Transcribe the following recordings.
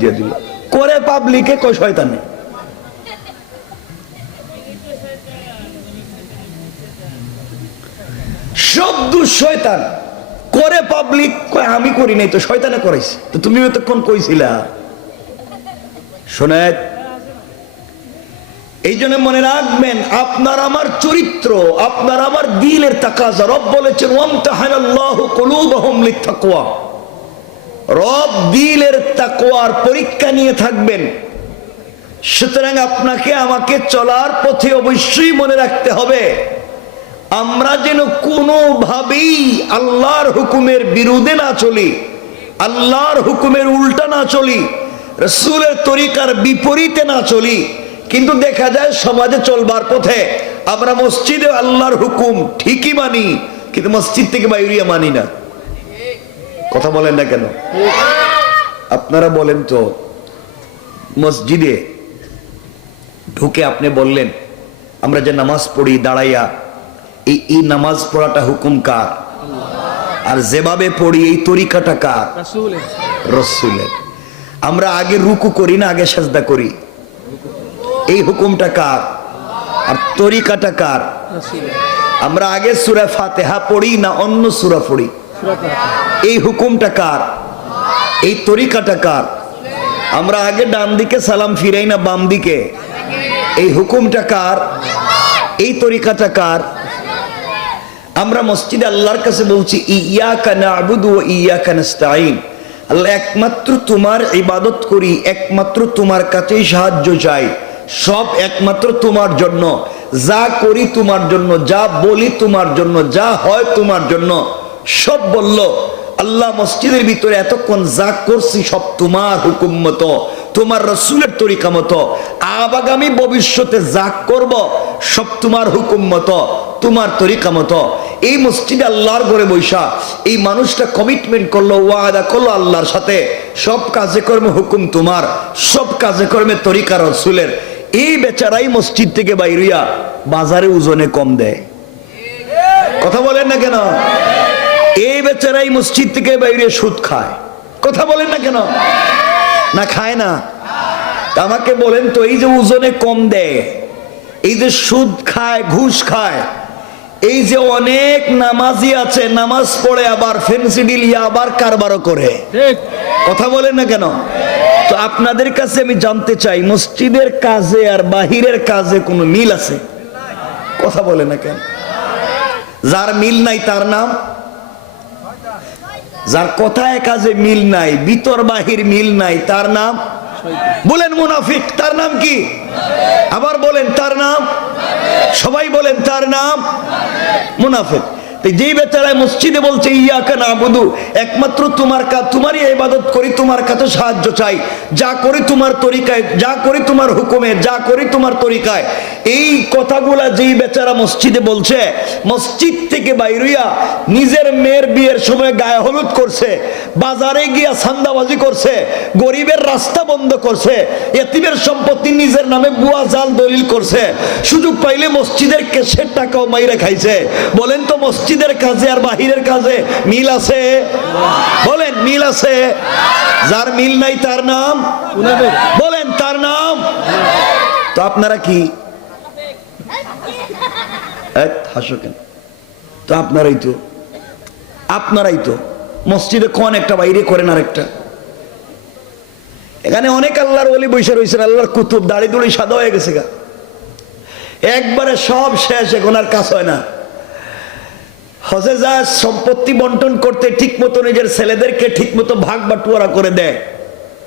দিয়ে দিল, করে পাবলিকে কয় শয়তানে। সব দোষ শয়তান, করে পাবলিক কয় আমি করি নাই তো শয়তানে করাইছে, তো তুমি এতক্ষণ কইছিলা। শোনেন, এই জন্য মনে রাখবেন আপনার আমার চরিত্র, আপনার আমার দিলের তাকাজা। রব বলেছেন ওয়ামতাহানাল্লাহু কুলুবাহুম লিত্তাকওয়া, রব দিলের তাকওয়ার পরীক্ষা নিয়ে থাকবেন। সুতরাং আপনাকে আমাকে চলার পথে অবশ্যই মনে রাখতে হবে আমরা যেন কোনোভাবেই আল্লাহর হুকুমের বিরুদ্ধে না চলি, আল্লাহর হুকুমের উল্টা না চলি, রাসূলের তরিকার বিপরীতে না চলি। কিন্তু দেখা যায় সমাজে চলবার পথে আমরা মসজিদে আল্লাহর হুকুম ঠিকই মানি, কিন্তু মসজিদ থেকে বাইরে মানি না। কথা বলেন না কেন? আপনারা বলেন তো, মসজিদে ঢুকে আপনি বললেন আমরা যে নামাজ পড়ি দাঁড়াইয়া, এই নামাজ পড়াটা হুকুম কার? আর যেভাবে পড়ি এই তরিকাটা কার? রাসূলের। আমরা আগে রুকু করি না আগে সাজদা করি? এই হুকুমটা কার? আর তরিকাটা কার? আমরা আগে সূরা ফাতিহা পড়ি না অন্য সূরা পড়ি? এই হুকুমটা কার? এই তরিকাটা কার? আমরা আগে ডান দিকে সালাম ফিরাই না বাম দিকে? এই হুকুমটা কার? এই তরিকাটা কার? আমরা মসজিদে আল্লাহর কাছে বলছি ইয়াকা না'বুদু ওয়া ইয়াকা নাস্তাঈন, আল্লাহ একমাত্র তোমার ইবাদত করি, একমাত্র তোমার কাছেই সাহায্য চাই, সব একমাত্র তোমার জন্য, যা করি তোমার জন্য, যা বলি তোমার জন্য, যা হয় তোমার জন্য। সব বলল আল্লাহ মসজিদের ভিতরে এতক্ষণ যা করছি সব তোমার হুকুম মতো, তোমার রাসূলের তরিকা মতো, আগামী ভবিষ্যতে যা করব সব তোমার হুকুম মতো, তোমার তরিকা মতো। এই মসজিদে আল্লাহর ঘরে বৈশা এই মানুষটা কমিটমেন্ট করলো, ওয়াদা করলো আল্লাহর সাথে, সব কাজে কর্মে হুকুম তোমার, সব কাজে কর্মে তরিকা রাসূলের। এই বেচারাই মসজিদ থেকে বাইরিয়া বাজারে ওজনে কম দেয়। কথা বলেন না কেন? এই বেচারাই মসজিদ থেকে বাইরে সুদ খায়। কথা বলেন না কেন? না খায় না? আমাকে বলেন তো, এই যে ওজনে কম দেয়, এই যে সুদ খায়, ঘুষ খায়, এই যে অনেক নামাজি আছে নামাজ পড়ে আবার ফেন্সিডিলিয়া আবার কারবারও করে, কথা বলেন না কেন? তো আপনাদের কাছে আমি জানতে চাই মসজিদের কাজে আর বাহিরের কাজে কোনো মিল আছে? কথা বলে না কেন? যার মিল নাই তার নাম, যার কথায় কাজে মিল নাই, ভিতর বাহির মিল নাই, তার নাম বলেন মুনাফিক। তার নাম কি? আবার বলেন তার নাম, সবাই বলেন তার নাম মুনাফিক। যেই বেচারায় মসজিদে বলছে ইয়াকা না'বুদু, একমাত্র তোমার কাজ, তোমারই ইবাদত করি, তোমার কাছে সাহায্য চাই, যা করি তোমার তরিকায়, যা করি তোমার হুকুমে, যা করি তোমার তরিকায়, এই কথাগুলা যেই বেচারা মসজিদে বলছে, মসজিদ থেকে বাইরিয়া নিজের মেয়ের বিয়ের সময় গায়ে হলুদ করছে, বাজারে গিয়া চাঁদাবাজি করছে, গরিবের রাস্তা বন্ধ করছে, এতিমের সম্পত্তি নিজের নামে বুয়া জাল দলিল করছে, সুযোগ পাইলে মসজিদের কেশের টাকাও মাইরে খাইছে। বলেন তো মসজিদের কাজে আর বাহিরের কাজে মিল আছে? বলেন মিল আছে? যার মিল নাই তার নাম বলেন, তার নাম। তো আপনারা কি হাসো কেন? তো আপনারাই তো মসজিদে কোন একটা বাইরে করেন আর একটা। এখানে অনেক আল্লাহর ওলি বসে রয়েছেন, আল্লাহর কুতুব, দাড়ি দুড়ি সাদা হয়ে গেছে গা, একবারে সব শেষ, এখন আর কাজ হয় না। হজে যা সম্পত্তি বন্টন করতে ঠিক মতো নিজের ছেলেদেরকে ঠিক মতো ভাগ বাটুয়ারা করে দেয়,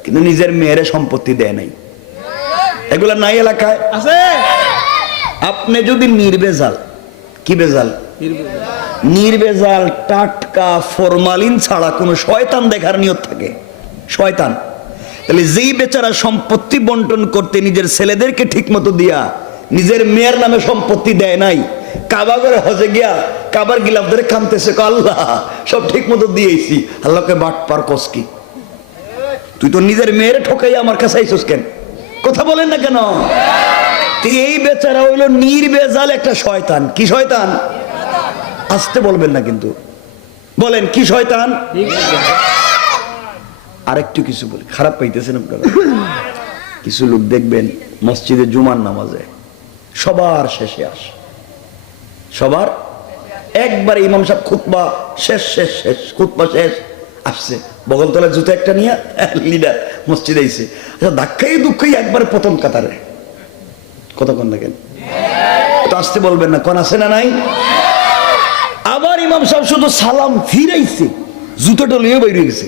কিন্তু নিজের মেয়েরে সম্পত্তি দেয় নাই। এগুলা নাই এলাকায় আছে? আপনি যদি নির্ভেজাল, কি ভেজাল? নির্ভেজাল টাটকা ফরমালিন ছাড়া কোনো শয়তান দেখার নিয়ত থাকে, শয়তান, তাহলে যেই বেচারা সম্পত্তি বন্টন করতে নিজের ছেলেদেরকে ঠিক মতো দিয়া নিজের মেয়ের নামে সম্পত্তি দেয় নাই, কাবা করে হজে গিয়া কাবার গিলাফ ধরে কামতেছে, আল্লাহ সব ঠিক মতো দিয়েছি, আল্লাহকে বাট পার কস কি? তুই তো নিজের মেয়ের ঠকাই আমার কাছে আইসস কেন? কথা বলেন না কেন? এই বেচারা হইল নির্ভেজাল একটা শয়তান। কি শয়তান? আসতে বলবেন না কিন্তু, বলেন কি শয়তান? আরেকটু কিছু বলি, খারাপ পাইতেছেন আপনারা? কিছু লোক দেখবেন মসজিদে জুমার নামাজে সবার শেষে আসে, সবার একবার ইমাম সাহেব খুতবা শেষ শেষ শেষ খুতবা শেষ আসছে, বগলতলায় জুতো একটা নিয়ে লিডার মসজিদে আইছে, আচ্ছা ধাক্কাই দুঃখই একবারে প্রথম কাতারে। কতক্ষণ দেখেন তো আসতে বলবেন না, কোন আছে না নাই? আবার ইমাম সাহেব শুধু সালাম ফিরাইছে, জুতোটা লিয়ে বাইরে গেছে।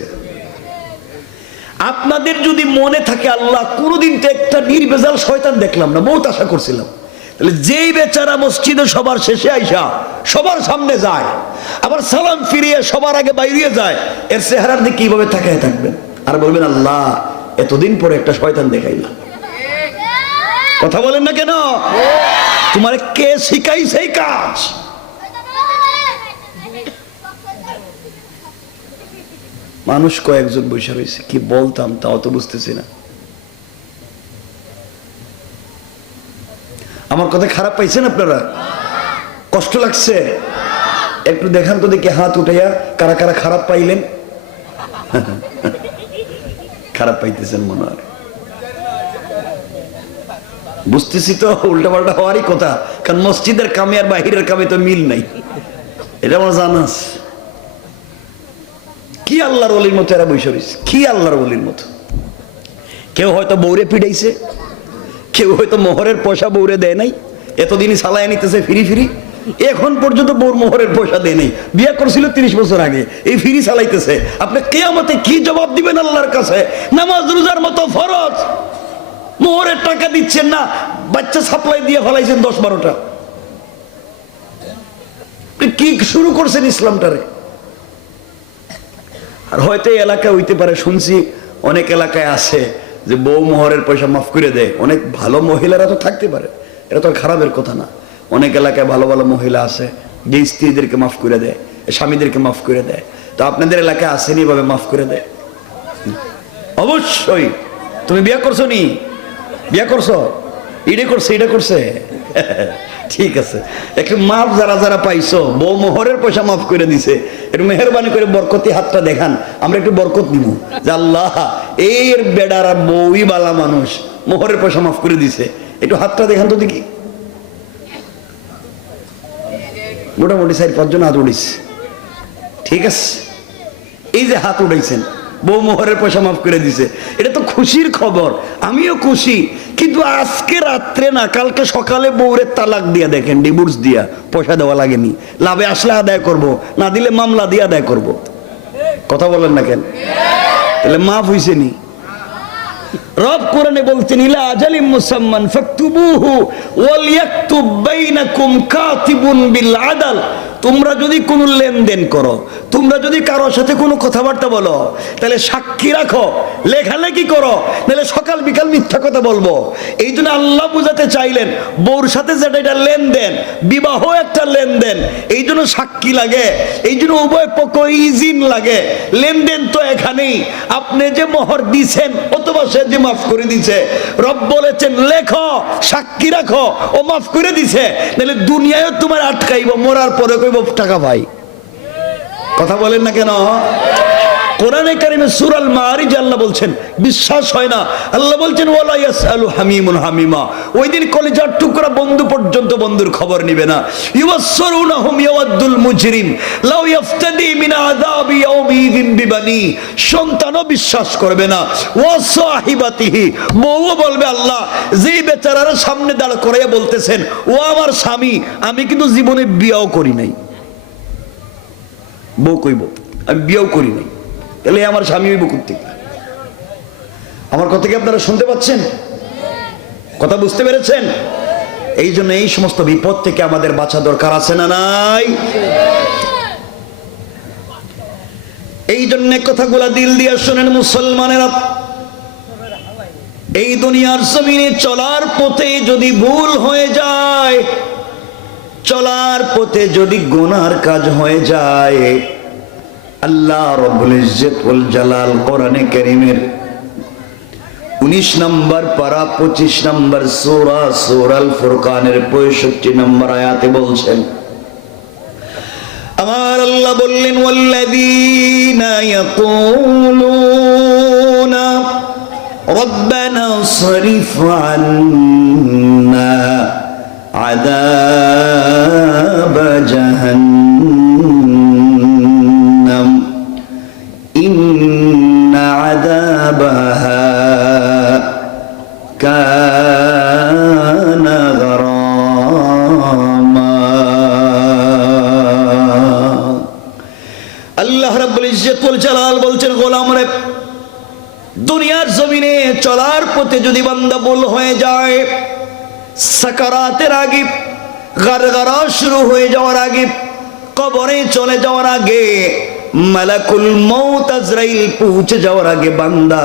আপনাদের যদি মনে থাকে আল্লাহ কোনদিন তো একটা নির্ভেজাল শয়তান দেখলাম না, বহুত আশা করছিলাম, তাহলে যেই বেচারা মসজিদে সবার শেষে আইসা সবার সামনে যায়, আবার সালাম ফিরিয়ে সবার আগে বাইরে যায়, এর চেহারার দিকে কিভাবে তাকায় থাকবেন আর বলবেন আল্লাহ এতদিন পরে একটা শয়তান দেখাইলাম। কথা বলেন না কেন? তোমার কে শিখাইছে এই কাজ? মানুষ কয়েকজন বসে রয়েছে, কি বলতাম তাও তো বুঝতেছি না। আমার কথা খারাপ পাইছেন আপনারা? কষ্ট লাগছে? একটু দেখান তো দেখি হাত উঠাইয়া কারা কারা খারাপ পাইলেন। খারাপ পাইতেছেন মনে হয়, বুঝতেছি তো উল্টাপাল্টা হওয়ারই কথা, কারণ মসজিদের কামে আর বাহিরের কামে তো মিল নাই, এটা আমার জানা আছে। কি আল্লাহর ওলির মতো এরা বসে রয়েছে, কি আল্লাহর ওলির মতো। কেউ হয়তো বউরে পিটাইছে, কেউ হয়তো মোহরের পয়সা বউরে দেয় নাই, এতদিনই সালায় নিতেছে ফিরি ফিরি, এখন পর্যন্ত বউর মোহরের পয়সা দেয় নাই, বিয়ে করছিল 30 বছর আগে, এই ফিরি চালাইতেছে। আপনি কিয়ামতে কি জবাব দিবেন আল্লাহর কাছে? নামাজ রোজার মতো ফরজ, মোহরের টাকা দিচ্ছেন না, বাচ্চা সাপ্লাই দিয়ে ফেলাইছেন 10-12টা। কি শুরু করছেন ইসলামটারে? আর হয়তো এই এলাকায় হইতে পারে, শুনছি অনেক এলাকায় আছে যে বউ মোহরের পয়সা মাফ করে দেয়। অনেক ভালো মহিলারা তো থাকতে পারে, এটা তো খারাপের কথা না। অনেক এলাকায় ভালো ভালো মহিলা আছে যে স্ত্রীদেরকে মাফ করে দেয়, স্বামীদেরকে মাফ করে দেয়। তো আপনাদের এলাকায় আসেনি এভাবে মাফ করে দেয়? অবশ্যই। তুমি বিয়ে করছো নি? বিয়ে করছো? এটা করছে, এটা করছে, ঠিক আছে। একটু মাফ যারা যারা পাইছো, বউ মোহরের পয়সা মাফ করে দিছে, একটু মেহরবানি করে বরকতি হাতটা দেখান, আমরা একটু বরকত নিব। যে আল্লাহ এর বেডারা বউই বালা মানুষ, মোহরের পয়সা মাফ করে দিছে, একটু হাতটা দেখান তো দেখি। মোটামুটি 4-5 জন হাত উঠিস, ঠিক আছে। এই যে হাত উঠাইছেন, বউ মোহরের পয়সা মাফ করে দিছে, এটা তো খুশির খবর, আমিও খুশি। কিন্তু আজকে রাত্রে না কালকে সকালে বউরের তালাক দিয়া দেখেন, ডিভোর্স দিয়া, পয়সা দেওয়া লাগেনি, লাভে আসলে আদায় করব, না দিলে মামলা দিয়ে আদায় করব। কথা বলেন না কেন? তাহলে মাফ হইছে নি? রব কোরআনে বলছেন ইলা আজালিম মুসাম্মান ফাকতুবুহু ওয়াল ইয়াকতুব বাইনাকুম কাতিবুন বিল আদল। তোমরা যদি কোনো লেনদেন করো, তোমরা যদি কারোর সাথে কোনো কথাবার্তা বলো, তাহলে সাক্ষী রাখো, লেখালেখি করো, নাহলে সকাল বিকাল মিথ্যা কথা বলবো। এই জন্য আল্লাহ বুঝাতে চাইলেন বউর সাথে যেটা এটা লেনদেন, বিবাহ একটা লেনদেন, এই জন্য সাক্ষী লাগে, এই জন্য উভয় পক্ষ ইজিন লাগে। লেনদেন তো এখানেই, আপনি যে মোহর দিছেন অথবা সে যে মাফ করে দিছে, রব বলেছেন লেখো, সাক্ষী রাখো, ও মাফ করে দিছে, নাহলে দুনিয়ায় তোমার আটকাইব, মরার পরে কইব টাকা ভাই। কথা বলেন না কেন? কোরআনে কারিমে সূরা আল মাআরিজ আল্লাহ বলছেন, বিশ্বাস হয় না, আল্লাহ বলছেন ওয়ালা ইয়াসআলু হামিমুন হামিমা। ওই দিন কলিজার টুকরা বন্ধু পর্যন্ত বন্ধুর খবর নিবে না। ইউবাসসিরুনহুম ইয়াওয়াদ্দুল মুজরিম লাউ ইফতাদি মিন আযাবি ইয়াউমিযিন বিবানি। সন্তানও বিশ্বাস করবে না, ওয়া সাহিবাতিহি, বউও বলবে আল্লাহ যেই বেচারার সামনে দাঁড় করাইয়া বলতেছেন ও আমার স্বামী, আমি কিন্তু জীবনে বিয়েও করি নাই। বউ কইব আমি বিয়েও করি নাই, তাহলে আমার স্বামী হইব কোত্থেকে? আমার কথা কি আপনারা শুনতে পাচ্ছেন? কথা বুঝতে পেরেছেন? এই জন্য এই সমস্ত বিপদ থেকে আমাদের বাঁচা দরকার আছে না নাই? এই জন্য কথাগুলা দিল দিয়া শুনেন মুসলমানেরা। এই দুনিয়ার জমিনে চলার পথে যদি ভুল হয়ে যায়, চলার পথে যদি গুনার কাজ হয়ে যায়, আল্লাহ রব্বুল ইজ্জত ওয়াল জালাল কোরআনে কারীমের 19 নম্বর পারা 25 নম্বর সূরা সূরাল ফুরকানের 65 নম্বর আয়াতে বলছেন, আমার আল্লাহ বললেন ওয়াল্লাযীনা ইয়াকুলুন রব্বানা সরিফ আন্না আযাব জাহান্নাম ইন্না আযাবাহা কানা গারামা। আল্লাহ রাব্বুল ইজ্জত ওয়াল জালাল বলছেন, গোলাম রে, দুনিয়ার জমিনে চলার পথে যদি বান্দা ভুল হয়ে যায়, সাকারাতের আগে, গারগারা শুরু হয়ে যাওয়ার আগে, কবরে চলে যাওয়ার আগে, মালাকুল মউত আজরাইল পৌঁছে যাওয়ার আগে, বান্দা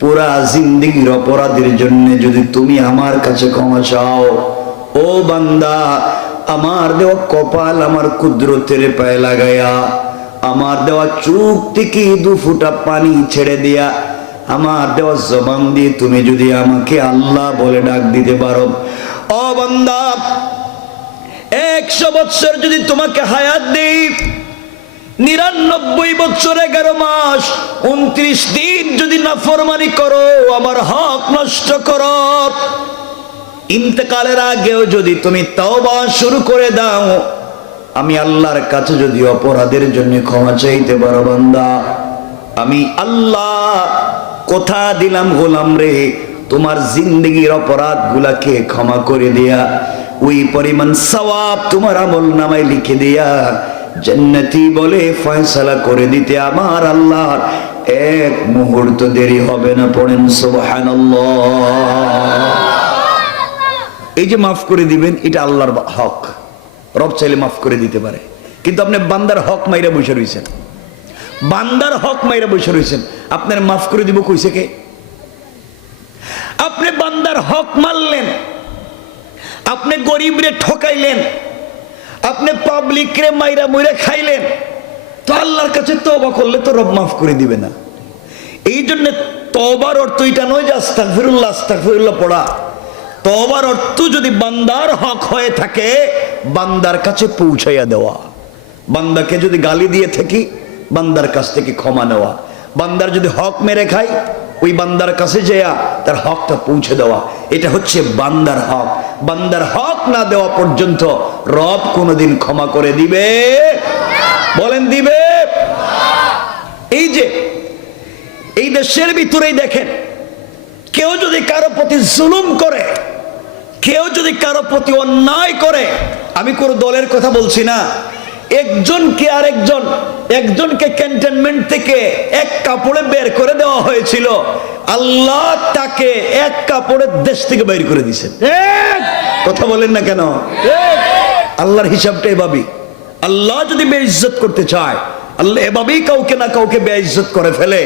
পুরা জিন্দেগির অপরাধের জন্য যদি তুমি আমার কাছে ক্ষমা চাও, ও বান্দা, আমার দেওয়া কপাল আমার কুদরতের পায়ে লাগায়া, আমার দেওয়া চোখ থেকে 2 ফোঁটা পানি ছেড়ে দিয়া, আমার দেওয়া জবান দিয়ে তুমি যদি আমাকে আল্লাহ বলে ডাক দিতে পারো, ও বান্দা, 100 বছর যদি তোমাকে হায়াত দেই, 99 বছর 11 মাস 29 দিন যদি নাফরমানি করো, আমার হক নষ্ট করো, ইন্তেকালের আগেও যদি তুমি তওবা শুরু করে দাও, আমি আল্লাহর কাছে যদি অপরাধের জন্য ক্ষমা চাইতে পারো, বান্দা, আমি আল্লাহ কথা দিলাম গোলাম রে, তোমার জিন্দেগির অপরাধ গুলাকে ক্ষমা করে দিয়া ওই পরিমাণ সওয়াব তোমার আমল নামায় লিখে দিয়া জান্নাতি বলে ফয়সালা করে দিতে আমার আল্লাহর 1 মুহূর্ত দেরি হবে না। পড়েন সুবহানাল্লাহ। এই যে মাফ করে দিবেন, এটা আল্লাহর হক, রব চাইলে মাফ করে দিতে পারে, কিন্তু আপনি বান্দার হক মাইরা বসে রয়েছেন, বান্দার হক মাইরা বসে রয়েছেন, আপনার মাফ করে দিব কইছে কে? আপনি বান্দার হক মারলেন, আপনি গরিবরে ঠকাইলেন, আপনি পাবলিক রে মাইরা মইরা খাইলেন, তো আল্লাহর কাছে তওবা করলে তো রব মাফ করে দিবে না। এই জন্য তওবার অর্থ এটা নয় যে আস্তাগফিরুল্লাহ আস্তাগফিরুল্লাহ পড়া। তওবার অর্থ যদি বান্দার হক হয়ে থাকে, বান্দার কাছে পৌঁছাইয়া দেওয়া, বান্দাকে যদি গালি দিয়ে থাকি, বান্দার কাছ থেকে ক্ষমা নেওয়া, বান্দার যদি হক মেরে খাই, ওই বান্দার কাছে যেয়া তার হকটা পৌঁছে দেওয়া, এটা হচ্ছে বান্দার হক। বান্দার হক না দেওয়া পর্যন্ত রব কোনোদিন ক্ষমা করে দিবে? বলেন দিবে? এই যে এই দেশের ভিতরেই দেখেন, কেউ যদি কারো প্রতি জুলুম করে, কেউ যদি কারো প্রতি অন্যায় করে, আমি কোন দলের কথা বলছি না, একজনকে আরেকজন, একজনকে ক্যান্টনমেন্ট থেকে 1 কাপড়ে বের করে দেওয়া হয়েছিল, আল্লাহ তাকে 1 কাপড়ের দেশ থেকে বের করে দিয়েছেন। কথা বলেন না কেন? আল্লাহর হিসাবটা এভাবেই। আল্লাহ যদি বেইজ্জত করতে চায়, আল্লাহ এভাবেই কাউকে না কাউকে বেইজ্জত করে ফেলে।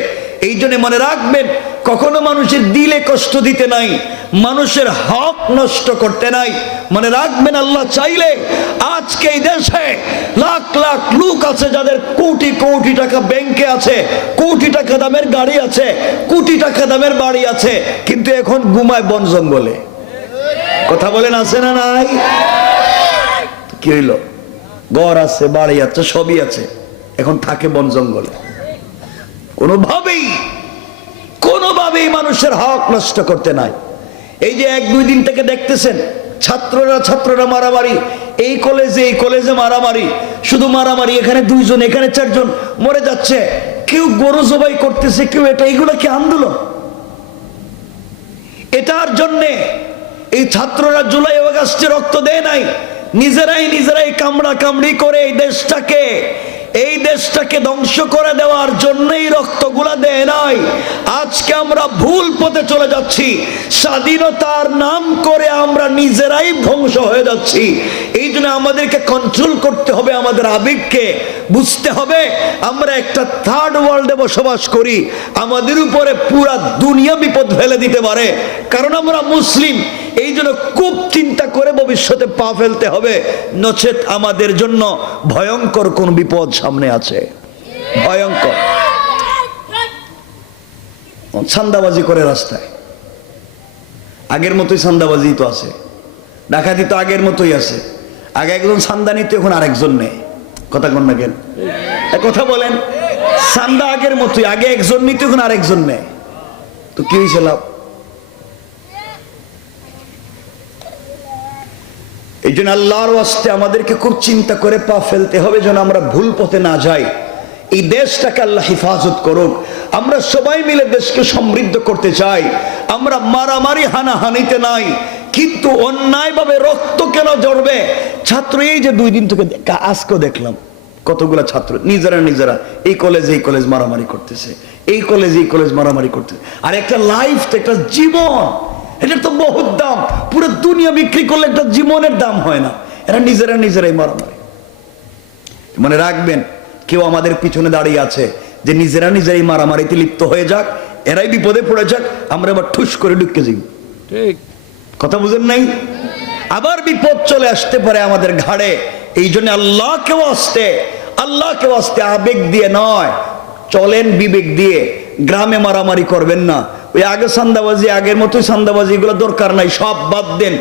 এই জন্য মনে রাখবেন, কখনো মানুষের দিলে কষ্ট দিতে নাই, মানুষের হক নষ্ট করতে নাই। মনে রাখবেন, আল্লাহ চাইলে আজকে এই দেশে লাখ লাখ লোক আছে যাদের কোটি কোটি টাকা ব্যাংকে আছে, কোটি টাকা দামের গাড়ি আছে, কোটি টাকা দামের বাড়ি আছে, কিন্তু এখন ঘুমায় বন জঙ্গলে। কথা বলেন, আছে না নাই? কি হইল? ঘর আছে, বাড়ি আছে, সবই আছে, এখন থাকে বন জঙ্গলে। কোনোভাবেই মানুষের হক নষ্ট করতে নাই। এই যে 1-2 দিন থেকে দেখতেছেন ছাত্ররা মারামারি, এই কলেজে মারামারি, শুধু মারামারি, এখানে 2 জন, এখানে 4 জন মরে যাচ্ছে, কেউ গরু জবাই করতেছে, কেউ এটা। এইগুলো কি আন্দোলন? এটার জন্যে এই ছাত্ররা জুলাই আগস্টে রক্ত দেয় নাই, নিজেরাই কামড়া কামড়ি করে এই দেশটাকে ধ্বংস করে দেওয়ার জন্যই রক্তগুলা দেয় নাই। আজকে আমরা ভুল পথে চলে যাচ্ছি, স্বাধীনতার নাম করে আমরা নিজেরাই ধ্বংস হয়ে যাচ্ছি। এই জন্য আমাদেরকে কন্ট্রোল করতে হবে, আমাদের আবেগকে বুঝতে হবে। আমরা একটা 3rd ওয়ার্ল্ডে বসবাস করি, আমাদের উপরে পুরা দুনিয়া বিপদ ফেলে দিতে পারে, কারণ আমরা মুসলিম। এই জন্য খুব চিন্তা করে ভবিষ্যতে পা ফেলতে হবে, নচেত আমাদের জন্য ভয়ঙ্কর কোন বিপদ সামনে আছে, ভয়ঙ্কর। চাঁদাবাজি করে রাস্তায়, আগের মতোই চাঁদাবাজি তো আছে, ডাকাতি তো আগের মতোই আছে। আগে একজন চাঁদা নিত, এখন আরেকজন নেই। কথা কন না কেন? কথা বলেন। চাঁদা আগের মতোই, আগে একজন নিত, এখন আরেকজন নেই। তো কি হয়েছে লাভ? এই জন্য আল্লাহর ওয়াস্তে আমাদেরকে খুব চিন্তা করে পা ফেলতে হবে যেন আমরা ভুল পথে না যাই। এই দেশটাকে আল্লাহ হেফাজত করুক। আমরা সবাই মিলে দেশকে সমৃদ্ধ করতে চাই। আমরা মারামারি হানাহানিতে নাই, কিন্তু অন্যায়ভাবে রক্ত কেন ঝরবে? ছাত্র এই যে 2 দিন থেকে আজকেও দেখলাম কতগুলা ছাত্র নিজেরা এই কলেজ মারামারি করতেছে, এই কলেজ মারামারি করতেছে। আর একটা লাইফ তো, একটা জীবন, এটা তো বহুত দাম। পুরো দুনিয়া বিক্রি করলে একটা জীবনের দাম হয় না। এরা নিজেরাই মারামারি। মনে রাখবেন, কেউ আমাদের পিছনে দাঁড়িয়ে আছে যে নিজেরাই মারামারিতে লিপ্ত হয়ে যাক, এরাই বিপদে পড়ে যাক, আমরা আবার ঠুস করে ঢুকে যাই। ঠিক কথা বুঝেন নাই? আবার বিপদ চলে আসতে পারে আমাদের ঘাড়ে। এই জন্য আল্লাহকেও আসতে আবেগ দিয়ে নয়, চলেন বিবেক দিয়ে। গ্রামে মারামারি করবেন না। ওই আগে সান্দাবাজি, আগের মতোই সান্দাবাজি, এগুলো দরকার নাই, সব বাদ দেন।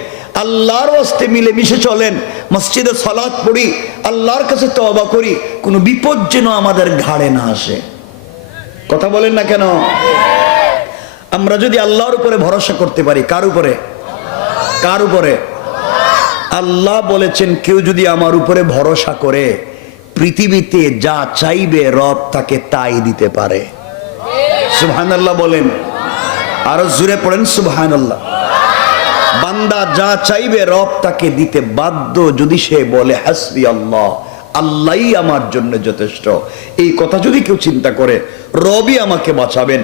আল্লাহর ওয়াস্তে মিলে মিশে চলেন, মসজিদে সালাত পড়ি, আল্লাহর কাছে তওবা করি, কোনো বিপদ যেন আমাদের ঘাড়ে না আসে। কথা বলেন না কেন? আমরা যদি আল্লাহর উপরে ভরসা করতে পারি, কার উপরে? আল্লাহ বলেছেন, কেউ যদি আমার উপরে ভরসা করে, পৃথিবীতে যা চাইবে রব তাকে তাই দিতে পারে। সুবহানাল্লাহ বলেন, আরো জোরে পড়েন সুবহানাল্লাহ। বান্দা যা চাইবে রব তাকে দিতে বাধ্য, যদি সে বলে হাসবি আল্লাহ, আল্লাহই আমার জন্য যথেষ্ট। এই কথা যদি কেউ চিন্তা করে, রবই আমাকে বাঁচাবেন,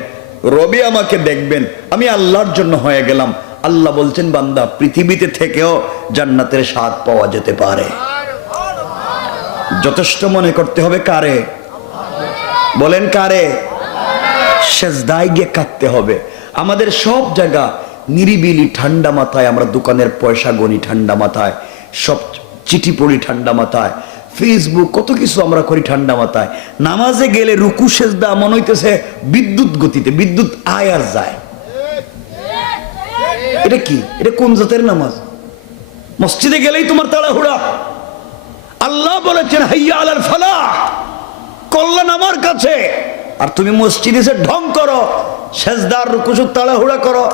রবি আমাকে দেখবেন, আমি আল্লাহর জন্য হয়ে গেলাম। আল্লাহ বলছেন, বান্দা পৃথিবীতে থেকেও জান্নাতের স্বাদ পাওয়া যেতে পারে। যথেষ্ট মনে করতে হবে কারে? বলেন কারে? সেজদায় গিয়ে কাঁদতে হবে। আমাদের সব জায়গা নিরিবিলি, ঠান্ডা মাথায় আমরা দোকানের পয়সা গনি ঠান্ডা মাথায়, সব চিঠি পড়ি ঠান্ডা মাথায়, ফেসবুক কত কিছু আমরা করি ঠান্ডা মাথায়। নামাজে গেলে রুকু সেজদা মনে হইতেছে বিদ্যুৎ গতিতে, বিদ্যুৎ আয় আর যায়। এটা কি? এটা কোন জাতের নামাজ? মসজিদে গেলেই তোমার তাড়াহুড়া। আল্লাহ বলেছেন হাইয়া আলাল ফালাহ, কল্যাণ আমার কাছে, আর তুমি মসজিদে এসে ঢং করো, সেজদার রুকুসুর তাড়াহুড়া করো।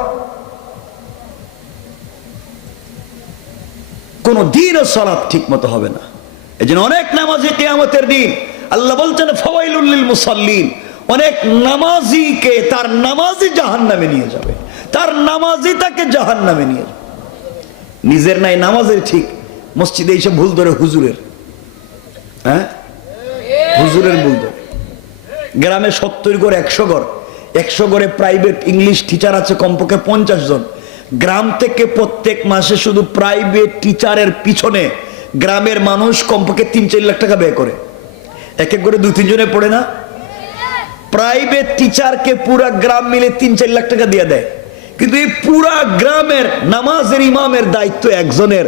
কোন দিনও সালাত ঠিক মতো হবে না। এই জন্য অনেক নামাজি কিয়ামতের দিন আল্লাহ বলছেন ফাওয়াইলুল লিল মুসাল্লিন, অনেক নামাজিকে তার নামাজি জাহান্নামে নিয়ে যাবে, তার নামাজি তাকে জাহান্নামে নিয়ে যাবে। নিজের নাই নামাজের ঠিক, মসজিদে এসে ভুল ধরে হুজুরের, হুজুরের ভুল ধরে। গ্রামে 70 ঘর, 100 ঘর, 100 ঘরে প্রাইভেট ইংলিশ টিচার আছে কমপক্ষে 50 জন। গ্রাম থেকে প্রত্যেক মাসে শুধু প্রাইভেট টিচারের পিছনে গ্রামের মানুষ কমপক্ষে 3-4 লাখ টাকা ব্যয় করে। এক এক করে 2-3 জনে পড়ে না? প্রাইভেট টিচারকে পুরা গ্রাম মিলে 3-4 লাখ টাকা দিয়ে দেয়, কিন্তু এই পুরা গ্রামের নামাজের ইমামের দায়িত্ব একজনের।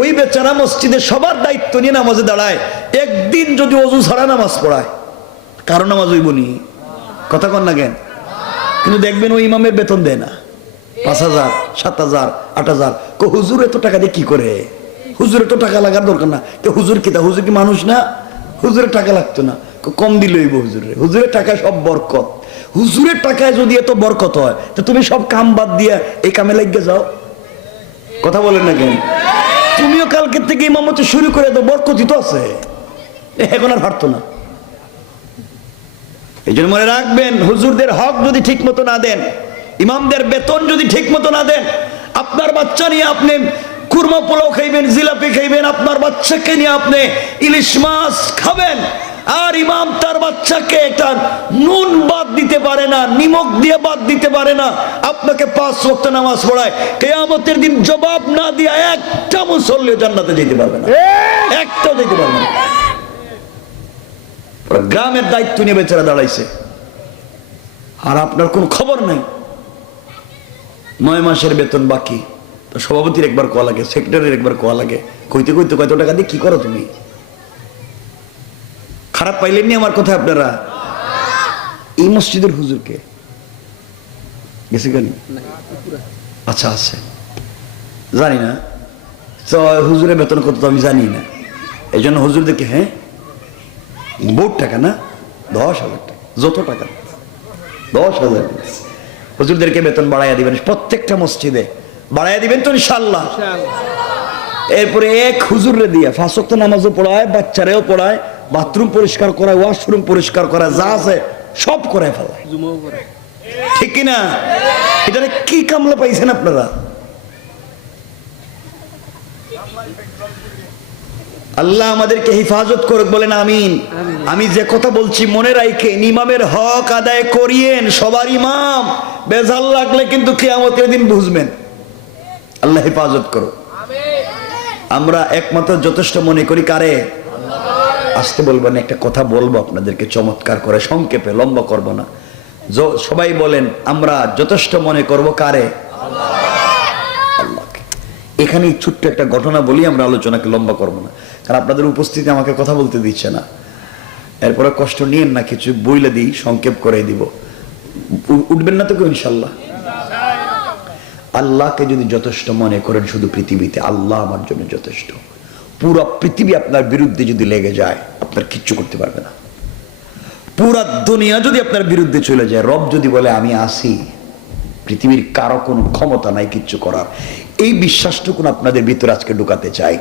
ওই বেচারা মসজিদে সবার দায়িত্ব নিয়ে নামাজে দাঁড়ায়। একদিন যদি ওযু ছাড়া নামাজ পড়ায়, কারো নামাজ হইব নি? কথা কন না কেন? কিন্তু দেখবেন ওই ইমামের বেতন দেয় না, 5,000, 7,000, 8,000। হুজুর এত টাকা দিয়ে কি করে? হুজুরের তো টাকা লাগার দরকার না। হুজুর কি, হুজুর কি মানুষ না? হুজুরের টাকা লাগতো না, কম দিল হইব হুজুরের। হুজুরের টাকায় সব বরকত। হুজুরের টাকায় যদি এত বরকত হয়, তো তুমি সব কাম বাদ দিয়ে এই কামে লাগিয়ে যাও। কথা বলেন না কেন? তুমিও কালকে থেকে ইমামতি শুরু করে দাও, বরকতই তো আছে, এখন আর হারতো না। এই জন্য মনে রাখবেন, হুজুরদের হক যদি ঠিক মতো না দেন, ইমামদের বেতন যদি ঠিক মতো না দেন, আপনার বাচ্চা নিয়ে আপনি কুরমা পোলাও খাইবেন, জিলাপি খাইবেন, আপনার বাচ্চাকে নিয়ে আপনি ইলিশ মাছ খাবেন, আর ইমাম তার বাচ্চাকে একটা নুন বাদ দিতে পারে না, নিমক দিয়ে বাদ দিতে পারে না, আপনাকে 5 ওয়াক্ত নামাজ পড়ায়, কিয়ামতের দিন জবাব না দিয়ে একটা মুসল্লি জান্নাতে যেতে পারবে না, একটা যেতে পারবে না। গ্রামের দায়িত্ব নিয়ে বেচারা দাঁড়াইছে, আর আপনার কোন খবর নাই। 9 মাসের বেতন বাকি, তো সভাপতির একবার কোয়া লাগে, সেক্রেটারির একবার কোয়া লাগে, কইতে কইতে কত টাকা দিয়ে কি করো তুমি? খারাপ পাইলেননি আমার কথা আপনারা? এই মসজিদের হুজুরকে গেছে কেন? আচ্ছা আছে, জানি না তো হুজুরের বেতন কত তো আমি জানি না। এই জন্য হুজুরদেরকে, হ্যাঁ বোর্ড টাকা না, 10,000 টাকা, যত টাকা 10,000। হুজুরদেরকে বেতন বাড়াইয়া দিবেন, প্রত্যেকটা মসজিদে বাড়াইয়া দিবেন তো ইনশাআল্লাহ। এরপরে এক হুজুরে দিয়ে 5 ওয়াক্ত নামাজও পড়ায়, বাচ্চারেও পড়ায়, বাথরুম পরিষ্কার করায়, ওয়াশরুম পরিষ্কার করায়, যা আছে সব করায় ফেলায়, ঠিক কিনা? এটা কি কামলা পাইছেন আপনারা? আল্লাহ আমাদেরকে হেফাজত করুক, বলেন আমিন। আমি যে কথা বলছি মনে রাখেন, ইমামের হক আদায় করিয়েন, সবার ইমাম। বেজাল লাগলে কিন্তু কিয়ামতের দিন বুঝবেন। আল্লাহ হেফাজত করুক। আমরা একমাত্র যথেষ্ট মনে করি কারে? আসতে বলবেন, একটা কথা বলবো আপনাদেরকে চমৎকার করে, সংক্ষেপে, লম্বা করব না। সবাই বলেন, আমরা যথেষ্ট মনে করব কারে? আল্লাহকে। এখানে ছোট্ট একটা ঘটনা বলি, আমরা আলোচনাকে লম্বা করব না, কারণ আপনাদের উপস্থিতি আমাকে কথা বলতে দিচ্ছে না। এরপরে কষ্ট নিয়েন না, কিছু বইলে দিই, সংক্ষেপ করে দিব। উঠবেন না তো কেউ ইনশাল্লাহ? আল্লাহকে যদি যথেষ্ট মনে করেন শুধু পৃথিবীতে, আল্লাহ আমার জন্য যথেষ্ট। পুরো পৃথিবী আপনার বিরুদ্ধে যদি লেগে যায়, আপনার কিচ্ছু করতে পারবে না। পুরা দুনিয়া যদি আপনার বিরুদ্ধে চলে যায়, রব যদি বলে আমি আসি, পৃথিবীর কারো কোনো ক্ষমতা নাই কিচ্ছু করার। এই বিশ্বাসটুকু আপনাদের ভিতরে আজকে ঢুকাতে চাই।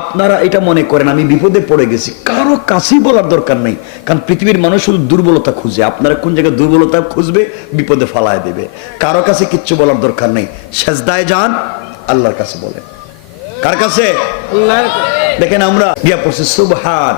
আপনারা এটা মনে করেন আমি বিপদে পড়ে গেছি, কারো কাছেই বলার দরকার নেই, কারণ পৃথিবীর মানুষ শুধু দুর্বলতা খুঁজে। আপনারা কোন জায়গায় দুর্বলতা খুঁজবে, বিপদে ফালায় দেবে। কারো কাছে কিচ্ছু বলার দরকার নেই, সেজদায় যান, আল্লাহর কাছে বলেন। কার কাছে? দেখেন আমরা গিয়া পড়ছি সুবহান,